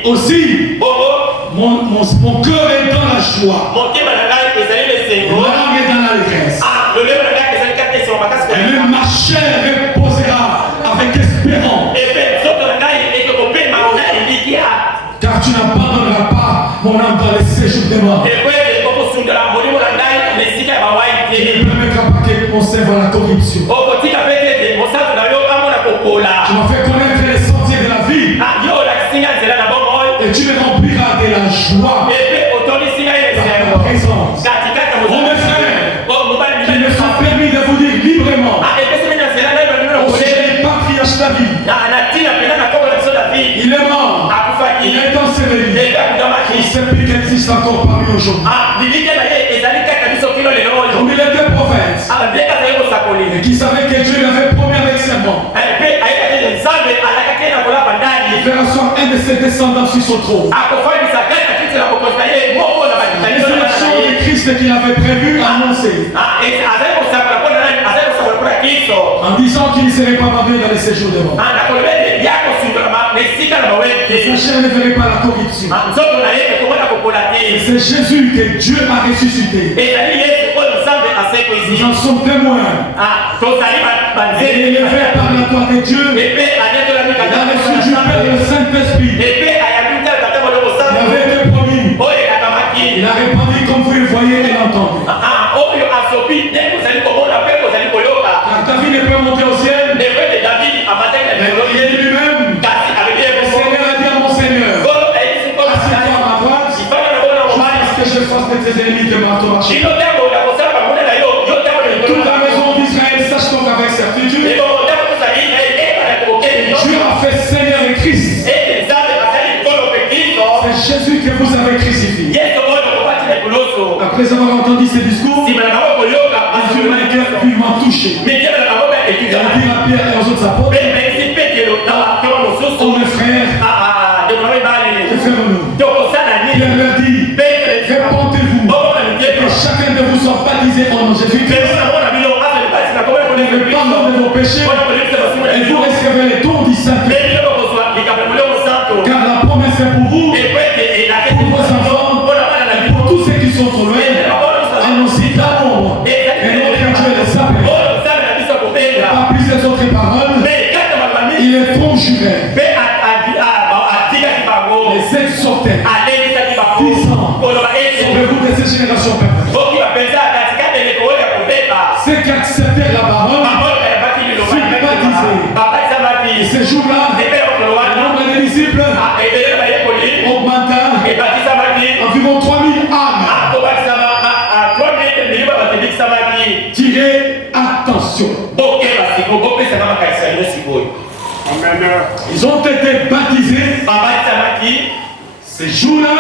Aussi, mon cœur est dans la joie, mon langue est dans l'allégresse, et même ma chair reposera avec espérance. Car tu n'abandonneras pas mon âme dans les séjours des morts. Tu ne permettras pas que mon cerveau à la corruption. Tu m'as fait connaître les sentiers de la vie. Et tu me rempliras de la joie par ta présence. Oh mes frères, qu'il me soit permis de vous dire librement au sujet du patriarche David. Il est mort. Il est enseveli. Il sait plus qu'il existe encore parmi nous aujourd'hui. Comme il était prophète, et qui savait que Dieu l'avait promis avec serment, il fera asseoir un de ses descendants sur son trône. Les élections de Christ qu'il avait prévu, annoncé, en disant qu'il ne serait pas abandonné dans les séjours de mort. Sa chair ne verrait pas la corruption. C'est Jésus que Dieu a ressuscité. Nous en sommes témoins. Il est élevé par la gloire de Dieu. Il a reçu du Père le Saint-Esprit. Il avait été promis. Il a répandu comme vous le voyez et l'entendez. Car David ne peut monter au ciel. Mais il est lui-même. Le Seigneur a dit à mon Seigneur, assieds-toi à ma droite, jusqu'à ce que je fasse de tes ennemis de marteau marché. Toute la maison d'Israël sache donc avec certitude, Dieu a fait Seigneur et Christ. C'est Jésus que vous avez crucifié. Après avoir entendu ces discours, Dieu m'a été vivement touché. Il a dit à Pierre et aux autres apôtres, oh mes frères, que ferons-nous? Pierre leur dit, répondez-vous, que chacun de vous soit baptisé en nom de Jésus-Christ, le pardon de vos péchés, et vous recevrez les dons du Saint-Esprit. Car la promesse est pour vous, pour vos enfants, et pour tous ceux qui sont trop loin, annoncez d'amour et notre accepté la parole, fut baptisé. Et ce jour-là, le nombre des disciples augmenta environ 3000 âmes. Tirez attention. Ils ont été baptisés. Ces jours-là,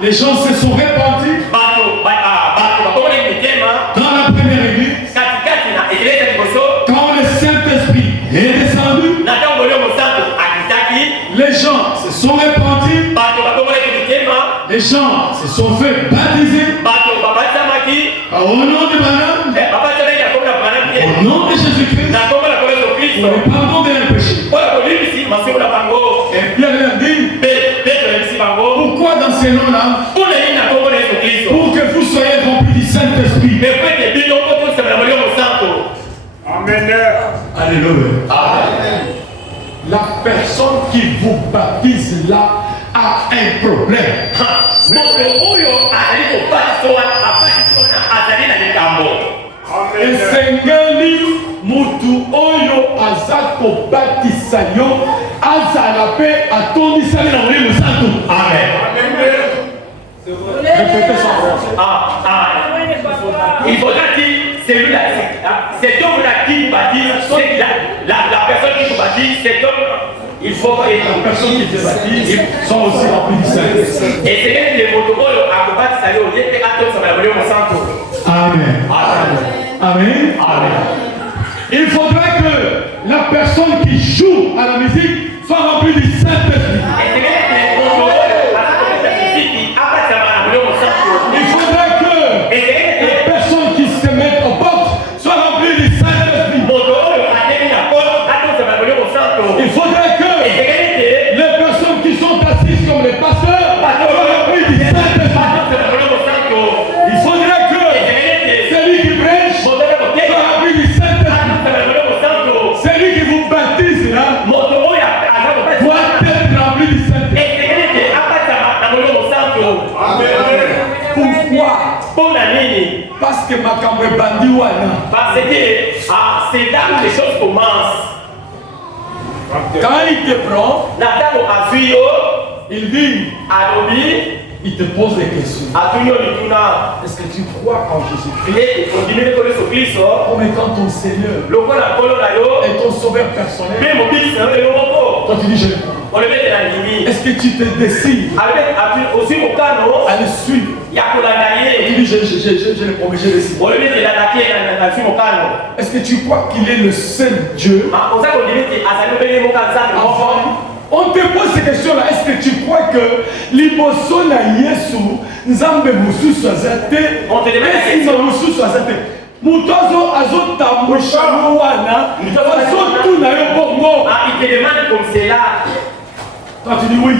les gens se sont répandus dans la première église. Quand le Saint-Esprit est descendu, les gens se sont répandus. Les gens se sont fait baptiser au nom de Branham, au nom de Jésus-Christ, pour le pardon de leurs péchés. Et Pierre leur dit, pourquoi dans ces noms-là? Pour que vous soyez remplis du Saint-Esprit. Amen. Alléluia. La personne qui vous baptise là a un problème. Esengeli mutu oyo azako batisa yo azala pe atondisali na Molimo Santo. Amen. Répétez ça. Il faudra dire celui-là, cet homme-là qui vous baptise, la personne qui vous baptise, cet homme, il faut que la personne qui te baptise sont aussi remplis du Saint-Esprit. Et c'est que les protocoles à combattre ça, au lieu de attendre ça va aller au centre. Amen. Amen. Amen. Il faudrait que la personne qui joue à la musique soit remplie du Saint-Esprit. Il faudrait que les personnes qui se mettent au boxe soient remplies du Saint-Esprit. Il faudrait que les personnes qui sont assises comme les pasteurs soient remplies du Saint-Esprit. Il faudrait que celui qui prêche soit rempli du Saint-Esprit. Celui qui vous baptise là doit être rempli du Saint-Esprit. Pourquoi? Parce que ma cambre est bandit wana. Parce que c'est là que les choses commencent. Quand il te prend, il dit, il te pose des questions. Est-ce que tu crois en Jésus-Christ comme étant ton Seigneur et ton sauveur personnel? Toi tu dis je le crois. Est-ce que tu te décides à le suivre? Tu dis je le promets, je le suis. Est-ce que tu crois qu'il est le seul Dieu? On te pose ces questions-là. Est-ce que tu crois que liboso na Yesu nzambe mususu azate? Esi mususu azate. Mutozo azotamwisha wana. Azotuna yo bongo. Il te demande comme c'est là. Toi tu dis oui.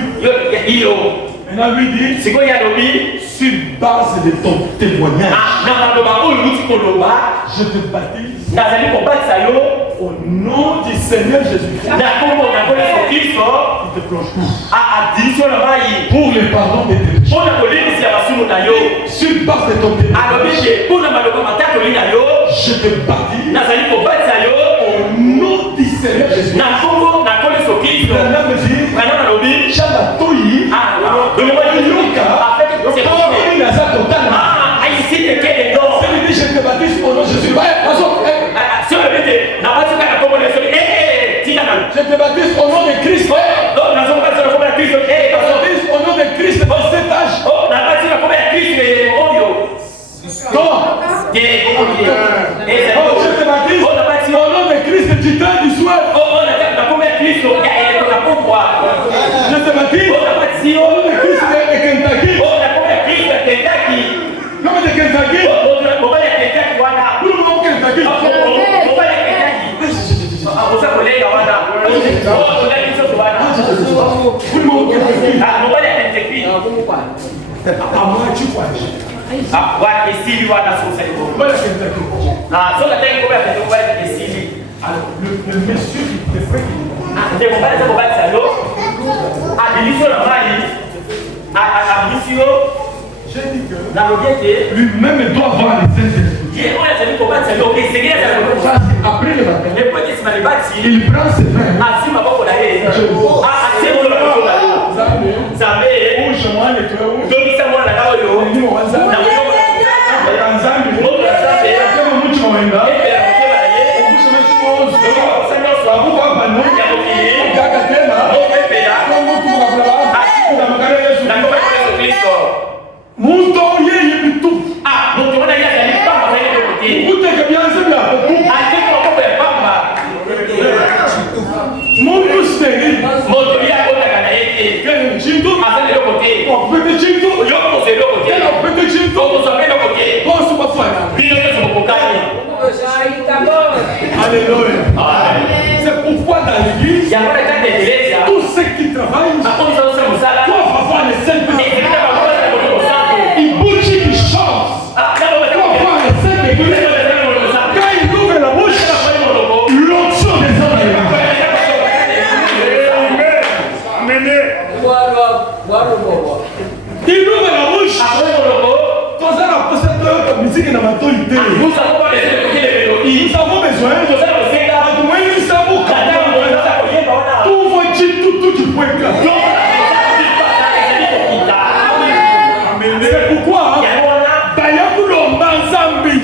Maintenant lui dit, c'est quoi Yadobi? Sur base de ton témoignage, je te baptise au nom du Seigneur Jésus-Christ. Il te plonge tout pour le pardon de tes péchés. Sur base de ton témoignage, je te baptise au nom du Seigneur Jésus-Christ. Je te baptise au nom de Jésus. Je te baptise au nom de Christ. Je te baptise au nom de Christ dans cet âge. Je te baptise au nom de Christ du temps du soir. Je te baptise au nom de Christ de Kentucky. Comment de Kentucky? Le monsieur qui te fait j'ai dit que lui-même doit avoir les Saint-Esprit. Après le matin, Les petits se manipulent. il prend ses mains. Asi maboko na ye. Asi molo na maboko na yo. Zambe. Uche mwana tu. Doki sa mwana na kao yo. Ni mwanza. Na maboko na yo. Nzambi. Moko na zambe. Kama mtu mwenga. Ebe ya mke ba ye. Uche mtu mwanza. Sasa Sababu hapa ni ya mkili. kaka tena. Moko ebe ya. Kwa mtu mwanza. Na magari Yesu. Na kwa Yesu Kristo. Mtu yeye mtu. Mtu mwana yeye alipamba kwa ile kote. Uteke bianze bya. Alipamba kwa ya pamba. Mungu steri. Moto ya kota kana yake. Kene chintu. Asante leo kote. Pete chintu. Yoko se leo kote. Kene pete chintu. Yoko se leo kote. Posso bafana. Bila yesu mkokani. Alléluia. C'est pourquoi dans l'église, Ya kwa kata iglesia. tous ceux qui travaillent Hakuna sasa msala. doivent avoir les saintes Ni esprits. kama kwa kwa santo. Il bouge qui chante. Kama Doivent kwa avoir les saintes esprits. Quand il ouvre la bouche, l'onction des hommes est là. Il ouvre la bouche. Quand ça a posé de musique dans ma autorité. Nous avons besoin de tout tout qui peut être. C'est pourquoi Bayakulo Banzambi.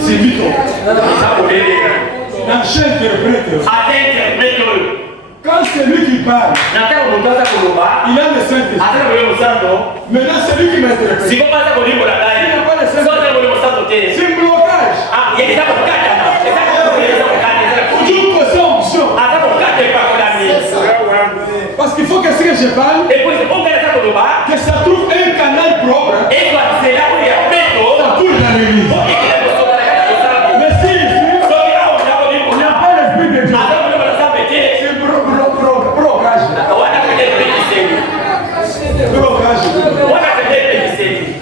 C'est lui ton. La chaîne interprète. Quand c'est lui qui parle, il a le Saint-Esprit. Maintenant, c'est lui qui m'interprète. Il n'a pas le Saint-Esprit. C'est un blocage. Toujours causer onction. Parce qu'il faut que ce que je parle, que ça trouve un canal propre. Ça coule dans l'église. Mais si ici, on n'a pas l'Esprit de Dieu, c'est blocage. Blocage.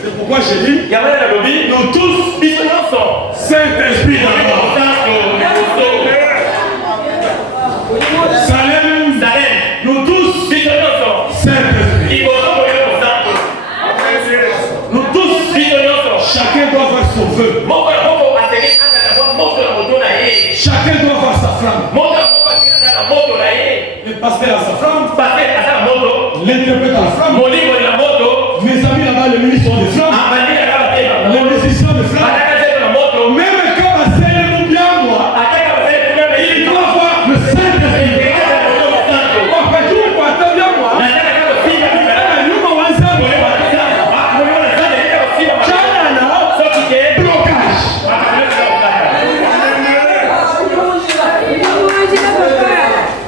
C'est pourquoi je dis, nous tous, Saint-Esprit dans nous. Salem, nous tous, Saint-Esprit. Nous tous, chacun doit avoir son feu. Chacun doit avoir sa flamme. Le pasteur a sa flamme. L'interprète a la flamme. Mes amis là-bas, les ministres ont des flammes. Les musiciens des flammes. Même quand ma sœur nous bien moi, il doit avoir le Saint-Esprit. Après tout, pour attendre bien moi, nous m'en ensemble. Blocage.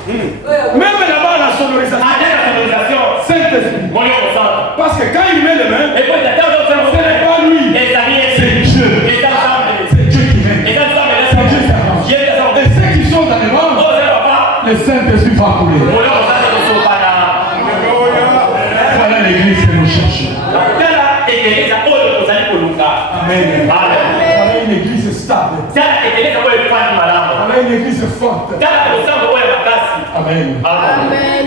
Même là-bas, la sonorisation. Saint-Esprit. Parce que quand il met les mains, ce n'est pas lui. C'est Dieu. C'est Dieu qui met. C'est Dieu qui avance. Et ceux qui sont dans les rangs, le Saint-Esprit va couler. Voilà l'église que nous cherchons. Amen. Voilà une église stable. Voilà une église forte. Amen. Amen.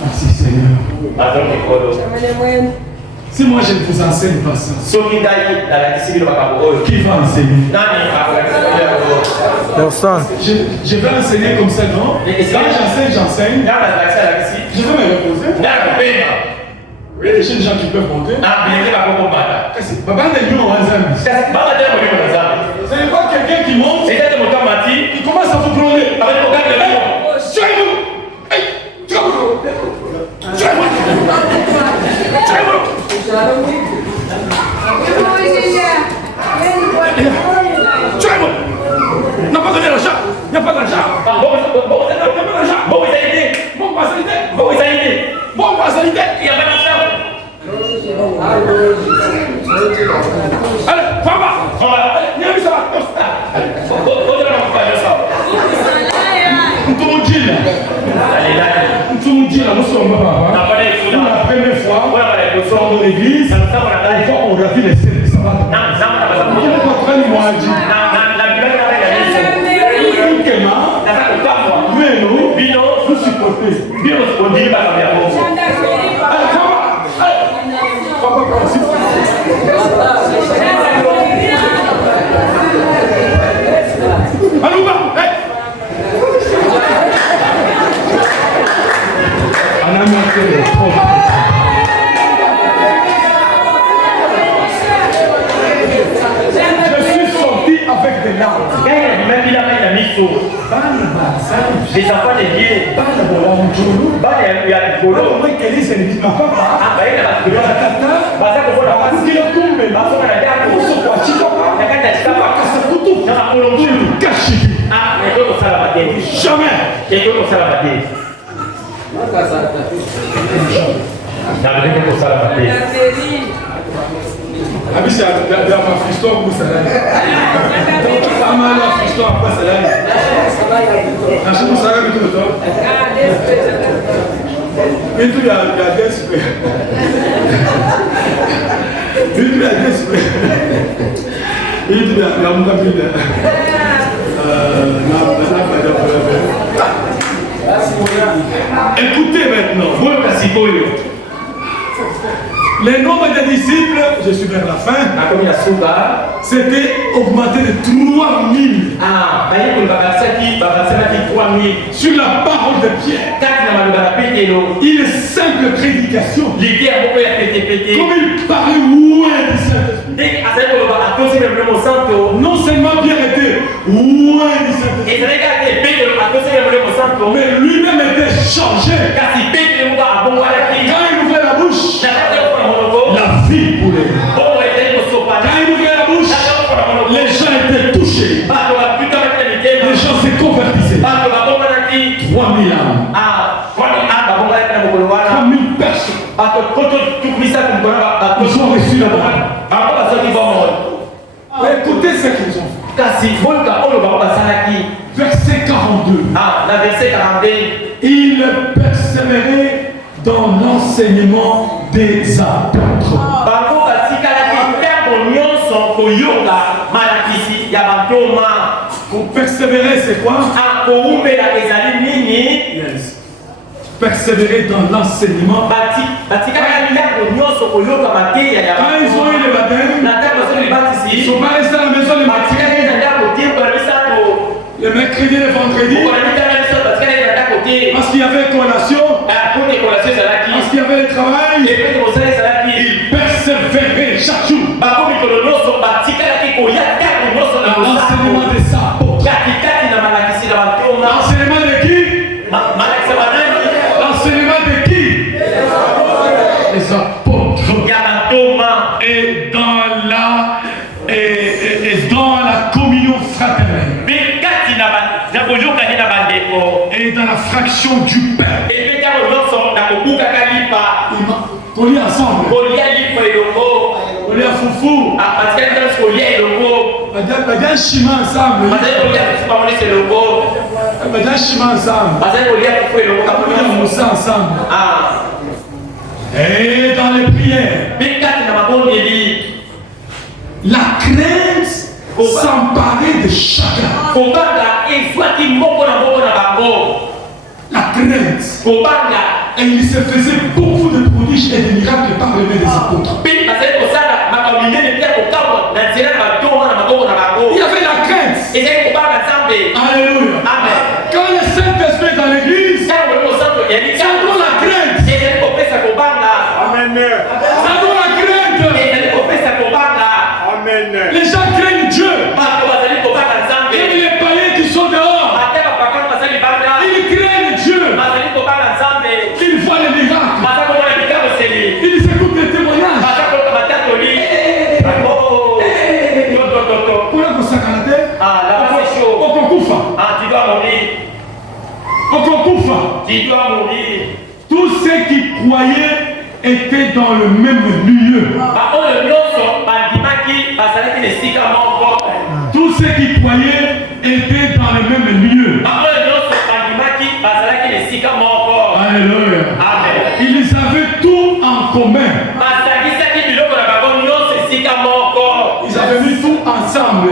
Merci Seigneur. Si moi je ne vous enseigne pas ça, qui va enseigner? Je vais enseigner comme ça, non? Quand j'enseigne. Je vais me reposer. Oui, les jeunes gens qui peuvent monter. Ce n'est pas quelqu'un qui monte, qui commence à vous gronder. N'a pas donné l'argent. Il n'y a pas d'argent. Bon, pasalité. Il n'y a pas d'argent. Allez, Fama. Il y a eu ça. Nous sommes la première fois dans l'église, on a vu les scènes. Ça va. Nous supporter. Je suis sorti avec des larmes. Les enfants de Dieu, Écoutez maintenant. Les nombres des disciples, je suis vers la fin, c'était augmenté de 3000 sur la parole de Pierre. Une simple prédication. Comme il parlait loin du Saint-Esprit. Non seulement Pierre était loin du Saint-Esprit, mais lui-même était changé. Quand il ouvrait la bouche, la vie coulait. Quand il ouvrait la bouche, les gens étaient touchés. Les gens se convertissaient. 3000 âmes. 3000 personnes. Ils ont reçu la parole. Écoutez ce qu'ils ont fait. Verset 42. Il persévérait dans l'enseignement des apôtres. Pour persévérer, c'est quoi? Yes. Persévérer dans l'enseignement. Quand ils ont eu le baptême, ils sont pas restés à la maison le mercredi et le vendredi. Parce qu'il y avait collation. Parce qu'il y avait le travail. Ils persévéraient chaque jour. L'enseignement des apôtres. L'enseignement de qui? L'enseignement de qui? Les apôtres. Et dans la communion fraternelle. Et dans la fraction du pain. On lit ensemble. On lit à foufou. On lit à chima ensemble. On lit à chima ensemble. On lit à moussa ensemble. Et dans les prières. La crainte s'emparer de chacun. La crainte. Et il se faisait beaucoup de prodiges et de miracles par le nez des apôtres. Il y avait la crainte. Alléluia. Quand le Saint-Esprit est dans l'église, ça doit la crainte. Amen. Ça doit la crainte. Les gens craignent Dieu. Et les païens qui sont dehors, ils craignent Dieu. Ils voient les miracles. Ils écoutent les témoignages. Pourquoi vous s'accordez? Tu dois mourir. Tous ceux qui croyaient étaient dans le même lieu. Tous ceux qui croyaient étaient dans le même lieu. Alléluia. Ils avaient tout en commun. Ils avaient mis tout ensemble.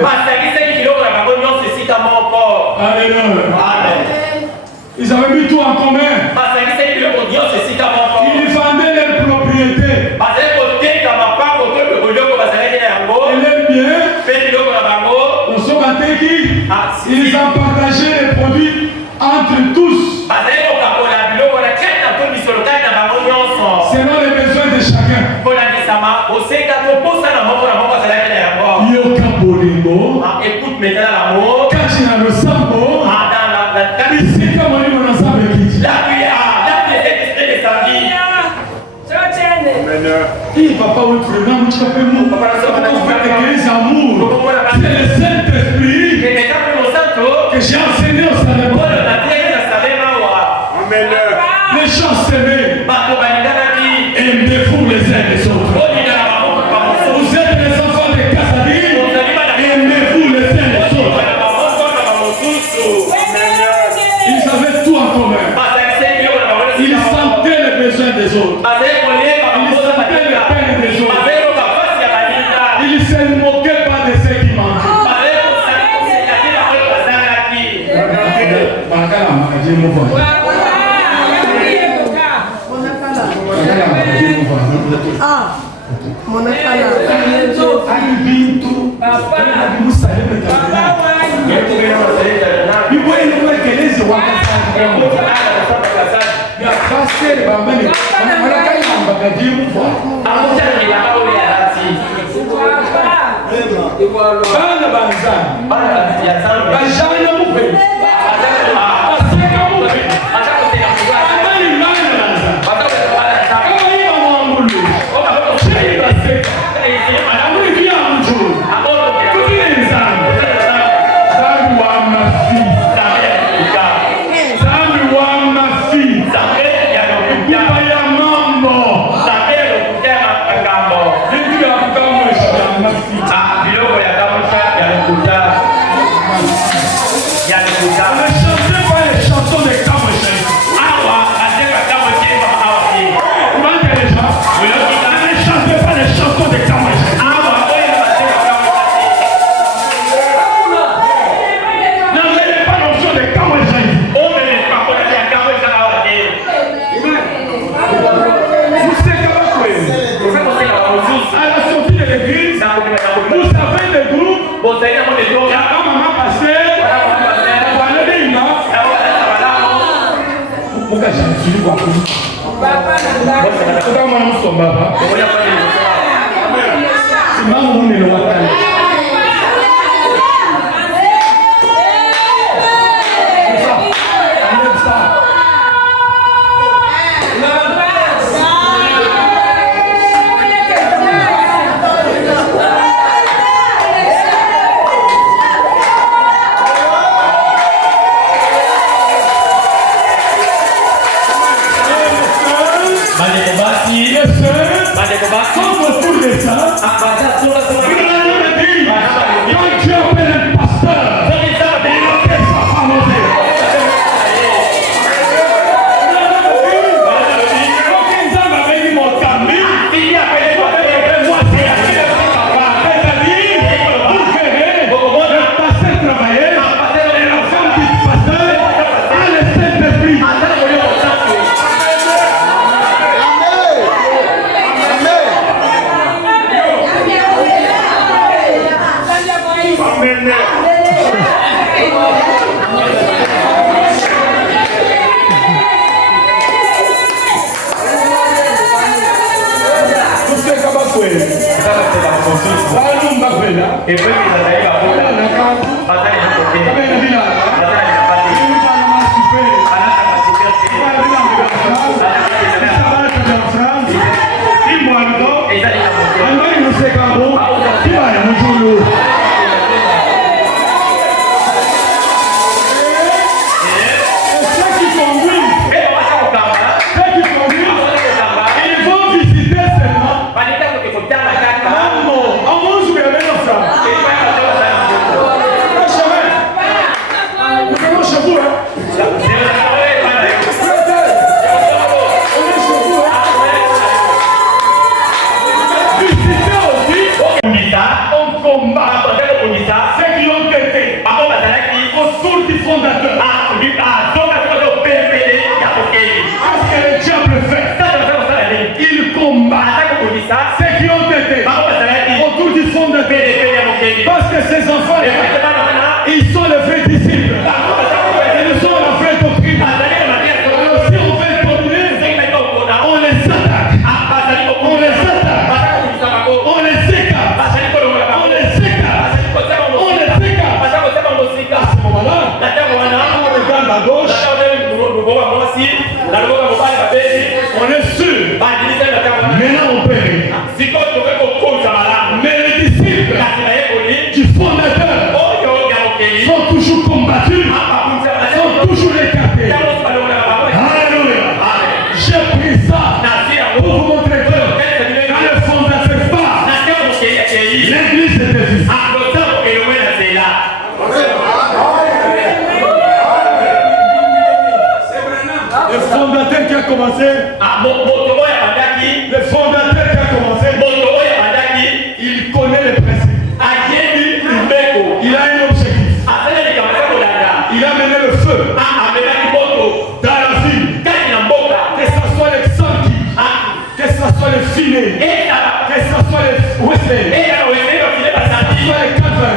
Alléluia. Ils avaient mis tout en commun. Ils vendaient leurs propriétés. Et leurs biens. Ils ont partagé les produits entre tous. Selon les besoins de chacun. Écoute maintenant l'amour. Papa, c'est le Saint-Esprit que j'ai enseigné au Salomon. Les gens s'aimaient. Aimez-vous les uns les autres. Vous êtes les enfants de Kassadine. Aimez-vous les uns les autres. Ils avaient tout en commun. Ils sentaient les besoins des autres. Ils sentaient les peines des autres. Ils ne se moquaient pas de ceux qui manquaient. filets, que ce soit les Wesley, que ce soit les Calvin,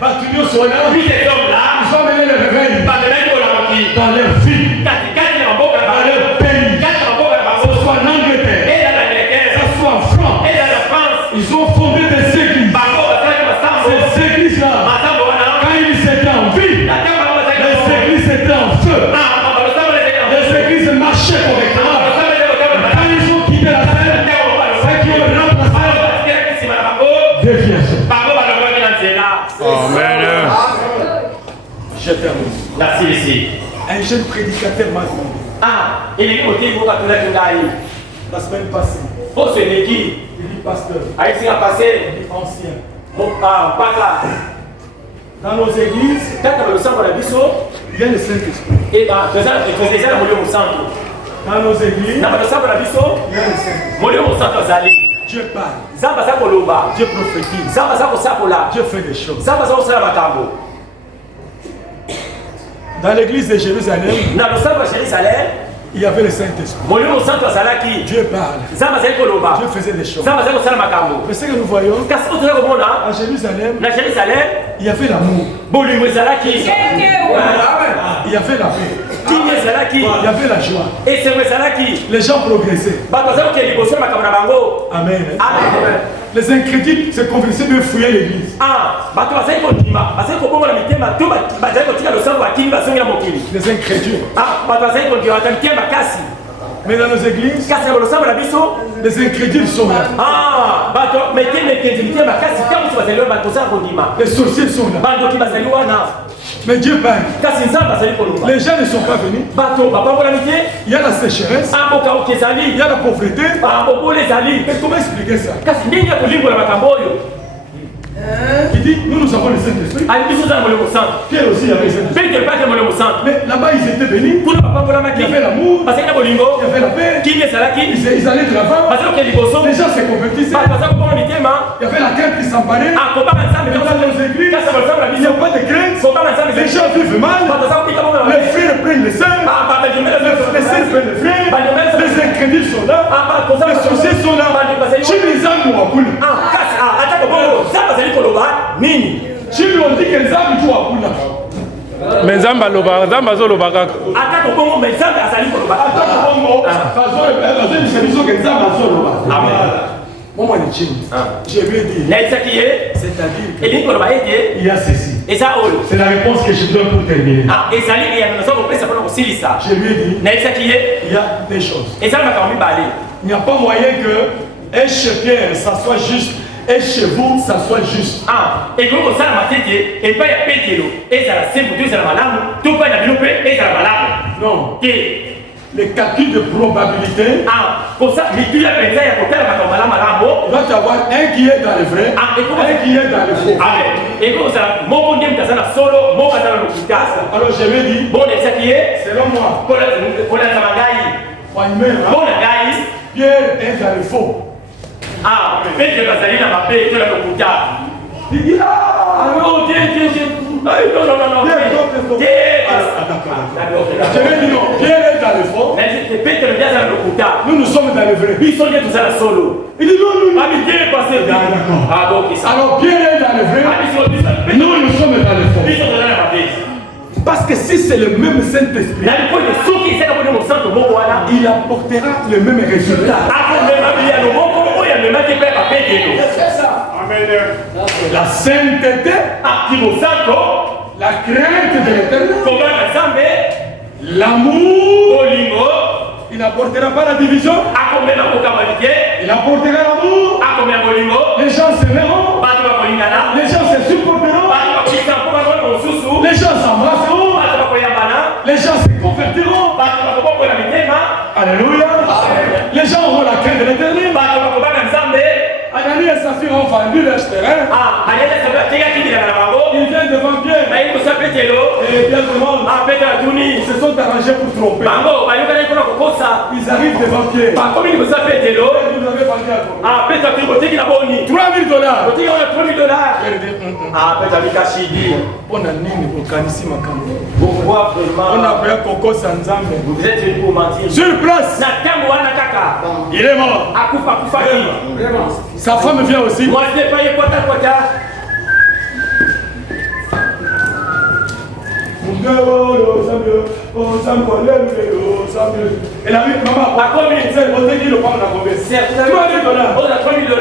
Barthélemy sont là, ils ont mené le réveil dans leur vie, dans leur pays, que ce soit en Angleterre, que ce soit en France, ils ont fondé des églises. Ces églises-là, quand ils étaient en vie, les églises étaient en feu, les églises marchaient correctement. Quand ils ont quitté la terre, c'est qui ont remplacé des vierges. Amen. Je termine. Merci ici. Un jeune prédicateur m'a demandé Ah, il est côté pour que la semaine passée. pour ce qui Il dit pasteur, a été passé il dit ancien. pas là. Dans nos églises, Quand on le sent dans la biseau, il y a le Saint-Esprit. et déjà le centre. Dans nos églises, Dans le centre de la biseau, il y a le Saint-Esprit. le centre Zali. Dieu parle, Zamba za koloba. Dieu prophétise, Zamba za kosakola. Dieu fait des choses. Zamba za kosala makambo. Dans l'église de Jérusalem, Dans le centre de Jérusalem, il y avait le Saint-Esprit. le centre Zalaki. Dieu parle, Zamba za koloba. Dieu faisait des choses. Zamba za kosala makambo. Mais ce que nous voyons, Kasi otoza komona à Jérusalem, na Jérusalem, il y avait l'amour, bolingo ezalaki. il y avait la paix, Kingi ezalaki. il y avait la joie. Esengo ezalaki. Les gens progressaient. Bato baza kokende liboso ya makambo na bango. Amen. Amen. Les incrédules se convertissaient de fouiller l'église. Ah, bato bazali kondima, bazali kobongola mitema to bazali kotika losambo bakili bazongela mokili. Les incrédules. Ah, bato bazali kondima bata mitema makasi. Mais dans nos églises, Kasi na losambo na biso, les incrédules sont là. ah, bato mitema ekenzi mitema makasi tango bazali bato kozala kondima. Les sorciers sont là. Bandoki bazali wana. Mais Dieu parle. Kasi nzambe bazali koloba. Les gens ne sont pas venus. Bato bapambola mite, Il y a la sécheresse, ah bokauki il ezali, y a la pauvreté. ah bobola ezali. Mais comment expliquer ça? Kasi ndenge ya kolimbola makambo oyo. Il dit, nous avons le Saint-Esprit. Ali biso ozala molemo santo. Pierre aussi avait le Saint-Esprit. Petro epaki molemo santo. Mais là-bas, ils étaient bénis. Kuna bapambolamaki. Il y avait l'amour, Bazali na bolingo. il y avait la paix. Kingi ezalaki. Ils allaient de l'avant. Bazali kokende liboso. Les gens se convertissaient. Bato baza kobonga mitema. Il y avait la crainte qui s'emparait. Akobanga nzambe. Mais dans nos églises, Kasi balosambo na il n'y a biso. pas de crainte. Kobanga nzambe. Les gens vivent mal. Bato baza kopika bongo na Les frères prennent les sœurs. Les sœurs prennent les frères. Les incrédules sont là. Les sorciers sont là. Chimi Nzambe wakula. kasi atako bongo nzambe azali koloba nini. Chimi on dit que Nzambe tu wakula. Mais Nzamba loba, Nzamba zoloba kaka. Atako bongo mais nzambe azali koloba. Atako bongo. Bazo biso que Nzambe azoloba. Amen. Moi ni chimi. Je lui ai dit. naisaki ye C'est-à-dire elingi koloba ete il y a ceci. eza oyo. C'est la réponse que je donne pour terminer. ezali eyano naza kopesa mpona kosilisa. Je lui ai dit, naisaki ye il y a des choses. eza na makambo mibale. Il n'y a pas moyen que et chez Pierre, ça soit juste, et chez vous, ça soit juste. ekoki kosalama te te epai ya petelo ezala sembo to ezala malamu to epai na bino mpe ezala malamu Non. te. Les calculs de probabilité, kosa mitu ya mpenza ya kotala makambo malamu malamu. il va y avoir un qui est dans le vrai, un qui est dans le faux. amen. ekoki kozala moko nde moto aza na solo moko aza na lokuta. Alors je lui ai dit, bon naisaki ye selon moi, kolanzama ngai moi-même, mpo na ngai Pierre est dans le faux. petelo azali na mabe to na lokuta. Il dit, ah, non te non te. Je lui ai dit non, Pierre est dans le faux. petelo nde aza na lokuta. Nous sommes dans le vrai. biso nde tozala solo. Il dit non, non. ami te pase. donc ça. Alors Pierre est dans le vrai. Nous sommes dans le faux. biso tozala na mabe. Parce que si c'est le même Saint-Esprit, na lipote soki ezaka bona mosanto moko wana il apportera le même résultat. akomema biyano moko oyo amemaki mpe bapetelo. La sainteté, mosanto la crainte de l'éternel, kobanga nzambe l'amour, bolingo il n'apportera pas la division, akomema kokambani te il apportera l'amour, akomema bolingo les gens s'aimeront, bato bakolingana les gens se supporteront, bato bakolingana mpo bakona mosusu les gens s'embrasseront, bato bakoyambana les gens se convertiront. bato bakobokola mitema Alléluia. Les gens auront la crainte de l'éternel. bato bakobanga nzambe. Ananias et Saphir ont vendu leur terrain. atekaki bilanga na bango Ils viennent devant Pierre. bayi kosa petelo. Et Pierre demande, petelo atuni ils se sont arrangés pour tromper. bango bayokani mpona kokosa. Ils arrivent devant Pierre. bakomi liboso ya petelo. Vous avez vendu à combien? petelo atuni boteki na boni 3 000 $. boteki wana $3000. Pierre dit, petelo amikashidi. on a nini okanisi makambo. pourquoi On vraiment a pris Coco Sanzambe. vous êtes venu pour mentir Sur place. na ntango wana kaka Il est mort. Sa femme vient aussi. Elle a vu maman, à combien il s'est posé qu'il le prend dans la mauvaise. C'est $3 000. On a $3 000.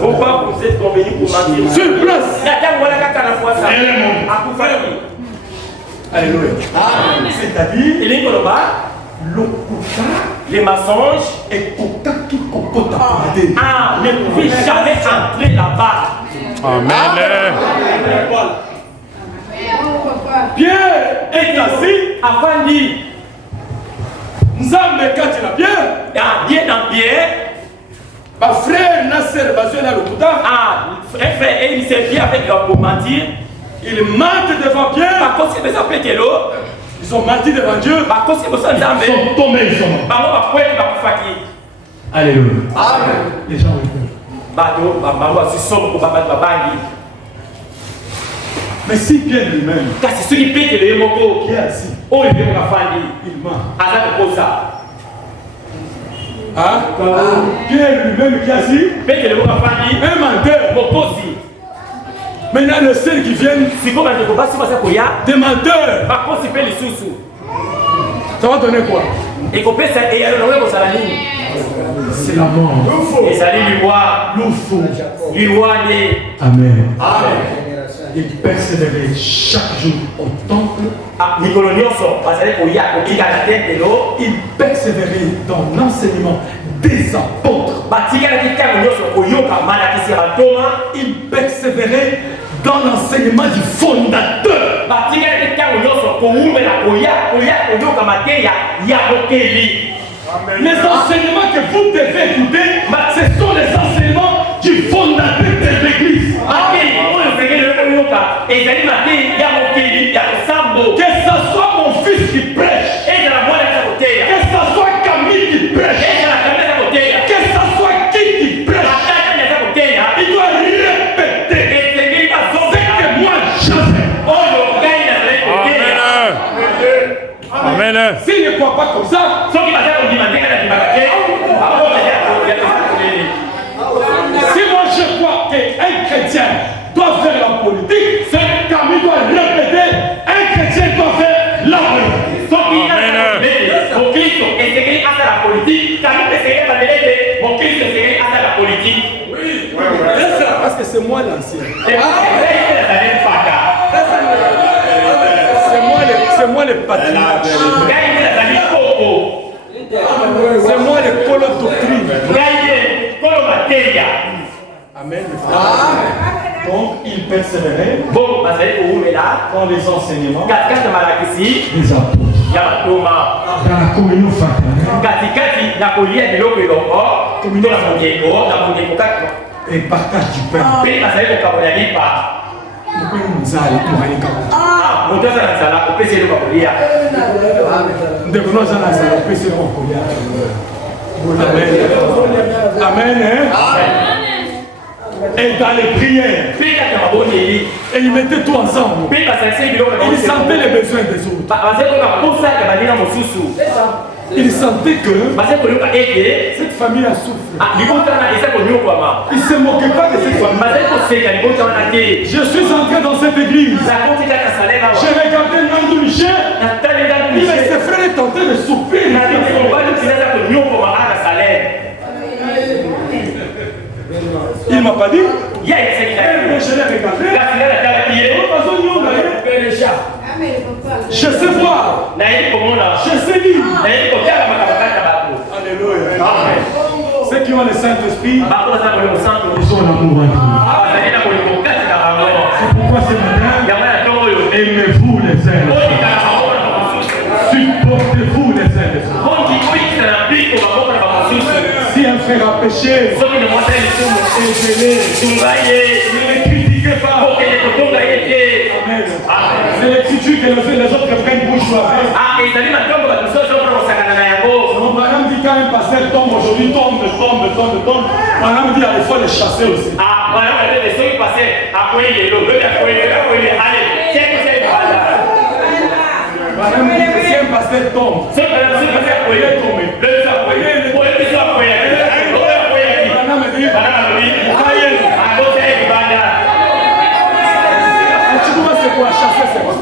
Pourquoi vous êtes convenu pour mentir? Sur place. Elle est morte. Alléluia. C'est-à-dire, les mensonges et ne pouvaient jamais entrer là-bas. Amen. Pierre est assis Avant dit, Nzambe kati na Pierre. Dieu dans Pierre, Ma frère Nasser Bazoué là le Kouta. un frère et il s'est fait avec leur pour mentir. Ils mentent devant Pierre. Par contre, c'est besoin de l'eau. Ils ont menti devant Dieu. Par contre, c'est besoin de Ils sont tombés, ils sont morts. Par contre, après, il va vous fatiguer. Alléluia. Amen. Les gens ont peur. Mais si Pierre lui-même, Kasi soki pete le moko qui est assis, oyo pe mo fandi il ment. aza kokosa Hein? Pierre lui-même qui est assis, pete le moko fandi un menteur. mokosi Maintenant, le seul qui viennent, siko ba ndeko basi basa koya des menteurs. bakosi pe lisusu Ça va donner quoi? ekopesa eyalo na oyo kozala nini C'est la mort. ezali liwa liwane. Amen. Il persévérait chaque jour au temple. mikolo nyonso bazali koya kokika na tempelo Il persévérait dans l'enseignement des apôtres. batikalaki ntango nyonso koyoka malakisi ya bantoma. Il persévérait dans l'enseignement du fondateur. batikalaki ntango nyonso kowumela koyoka mateya ya mokeli. Les enseignements que vous devez écouter, ce sont les enseignements du fondateur de l'église. Que ce soit mon fils qui prêche, que ce soit Camille qui prêche, que ce soit qui prêche, il doit répéter ce que moi j'avais. Amen. S'il ne croit pas comme ça, si moi je crois qu'un chrétien doit faire la politique, c'est Camille doit répéter, un chrétien doit faire la politique. Parce que c'est moi l'ancien. C'est moi le patriarche. C'est moi le colo doctrine. Amen. Donc il persévérait dans les enseignements des apôtres. Dans la communion fraternelle. Et partage du pain. Amen. Et dans les prières, et ils mettaient tout ensemble. Ils sentaient les besoins des autres. Ils sentaient que cette famille a souffert. Ils ne se moquaient pas de cette famille. Je suis entré dans cette église. J'ai regardé Nandou Michel. Mais ses frères étaient en train de souffrir. Il ne m'a pas dit. Mais je l'ai regardé. Je sais voir. Je sais lire. Alléluia. Ceux qui ont le Saint-Esprit, ils ont l'amour en Dieu. C'est pourquoi ce matin, aimez-vous les uns les autres. Supportez-vous les uns les autres. Si un frère a péché, ne le critiquez pas. Amen. C'est l'écriture que les autres prennent pour jouer avec. Madame dit quand un pasteur tombe aujourd'hui, tombe. Madame dit il faut les chasser aussi. Madame dit que si un pasteur tombe. C'est pas le pasteur qui est tombé. Le c'est quoi chasser, c'est quoi?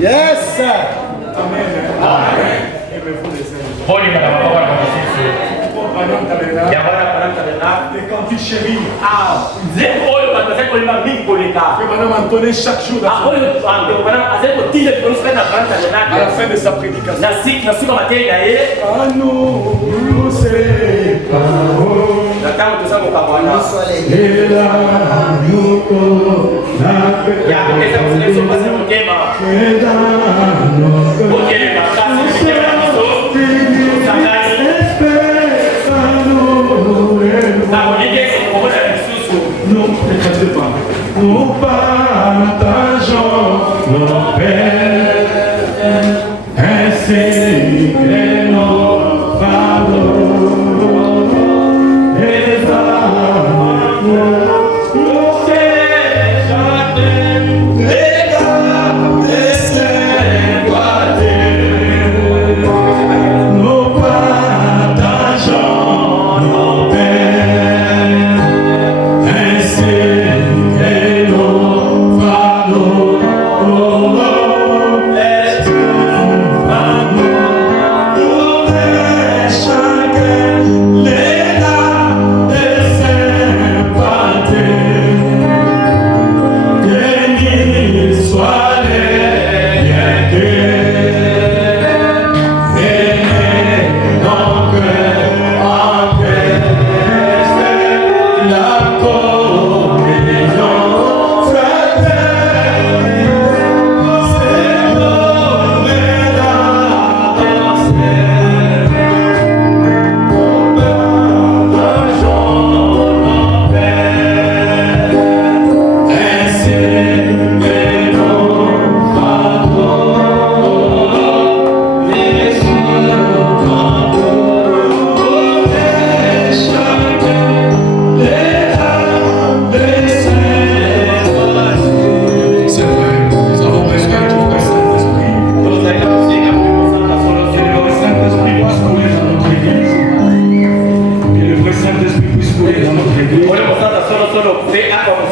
Yes, sir. Amen. Chaque jour à la fin de sa prédication. À nous, c'est nous partageons nos peines, ainsi que nos fardeaux, et amours, nous chacun, les gars, nous partageons nos peines, ainsi solo fe a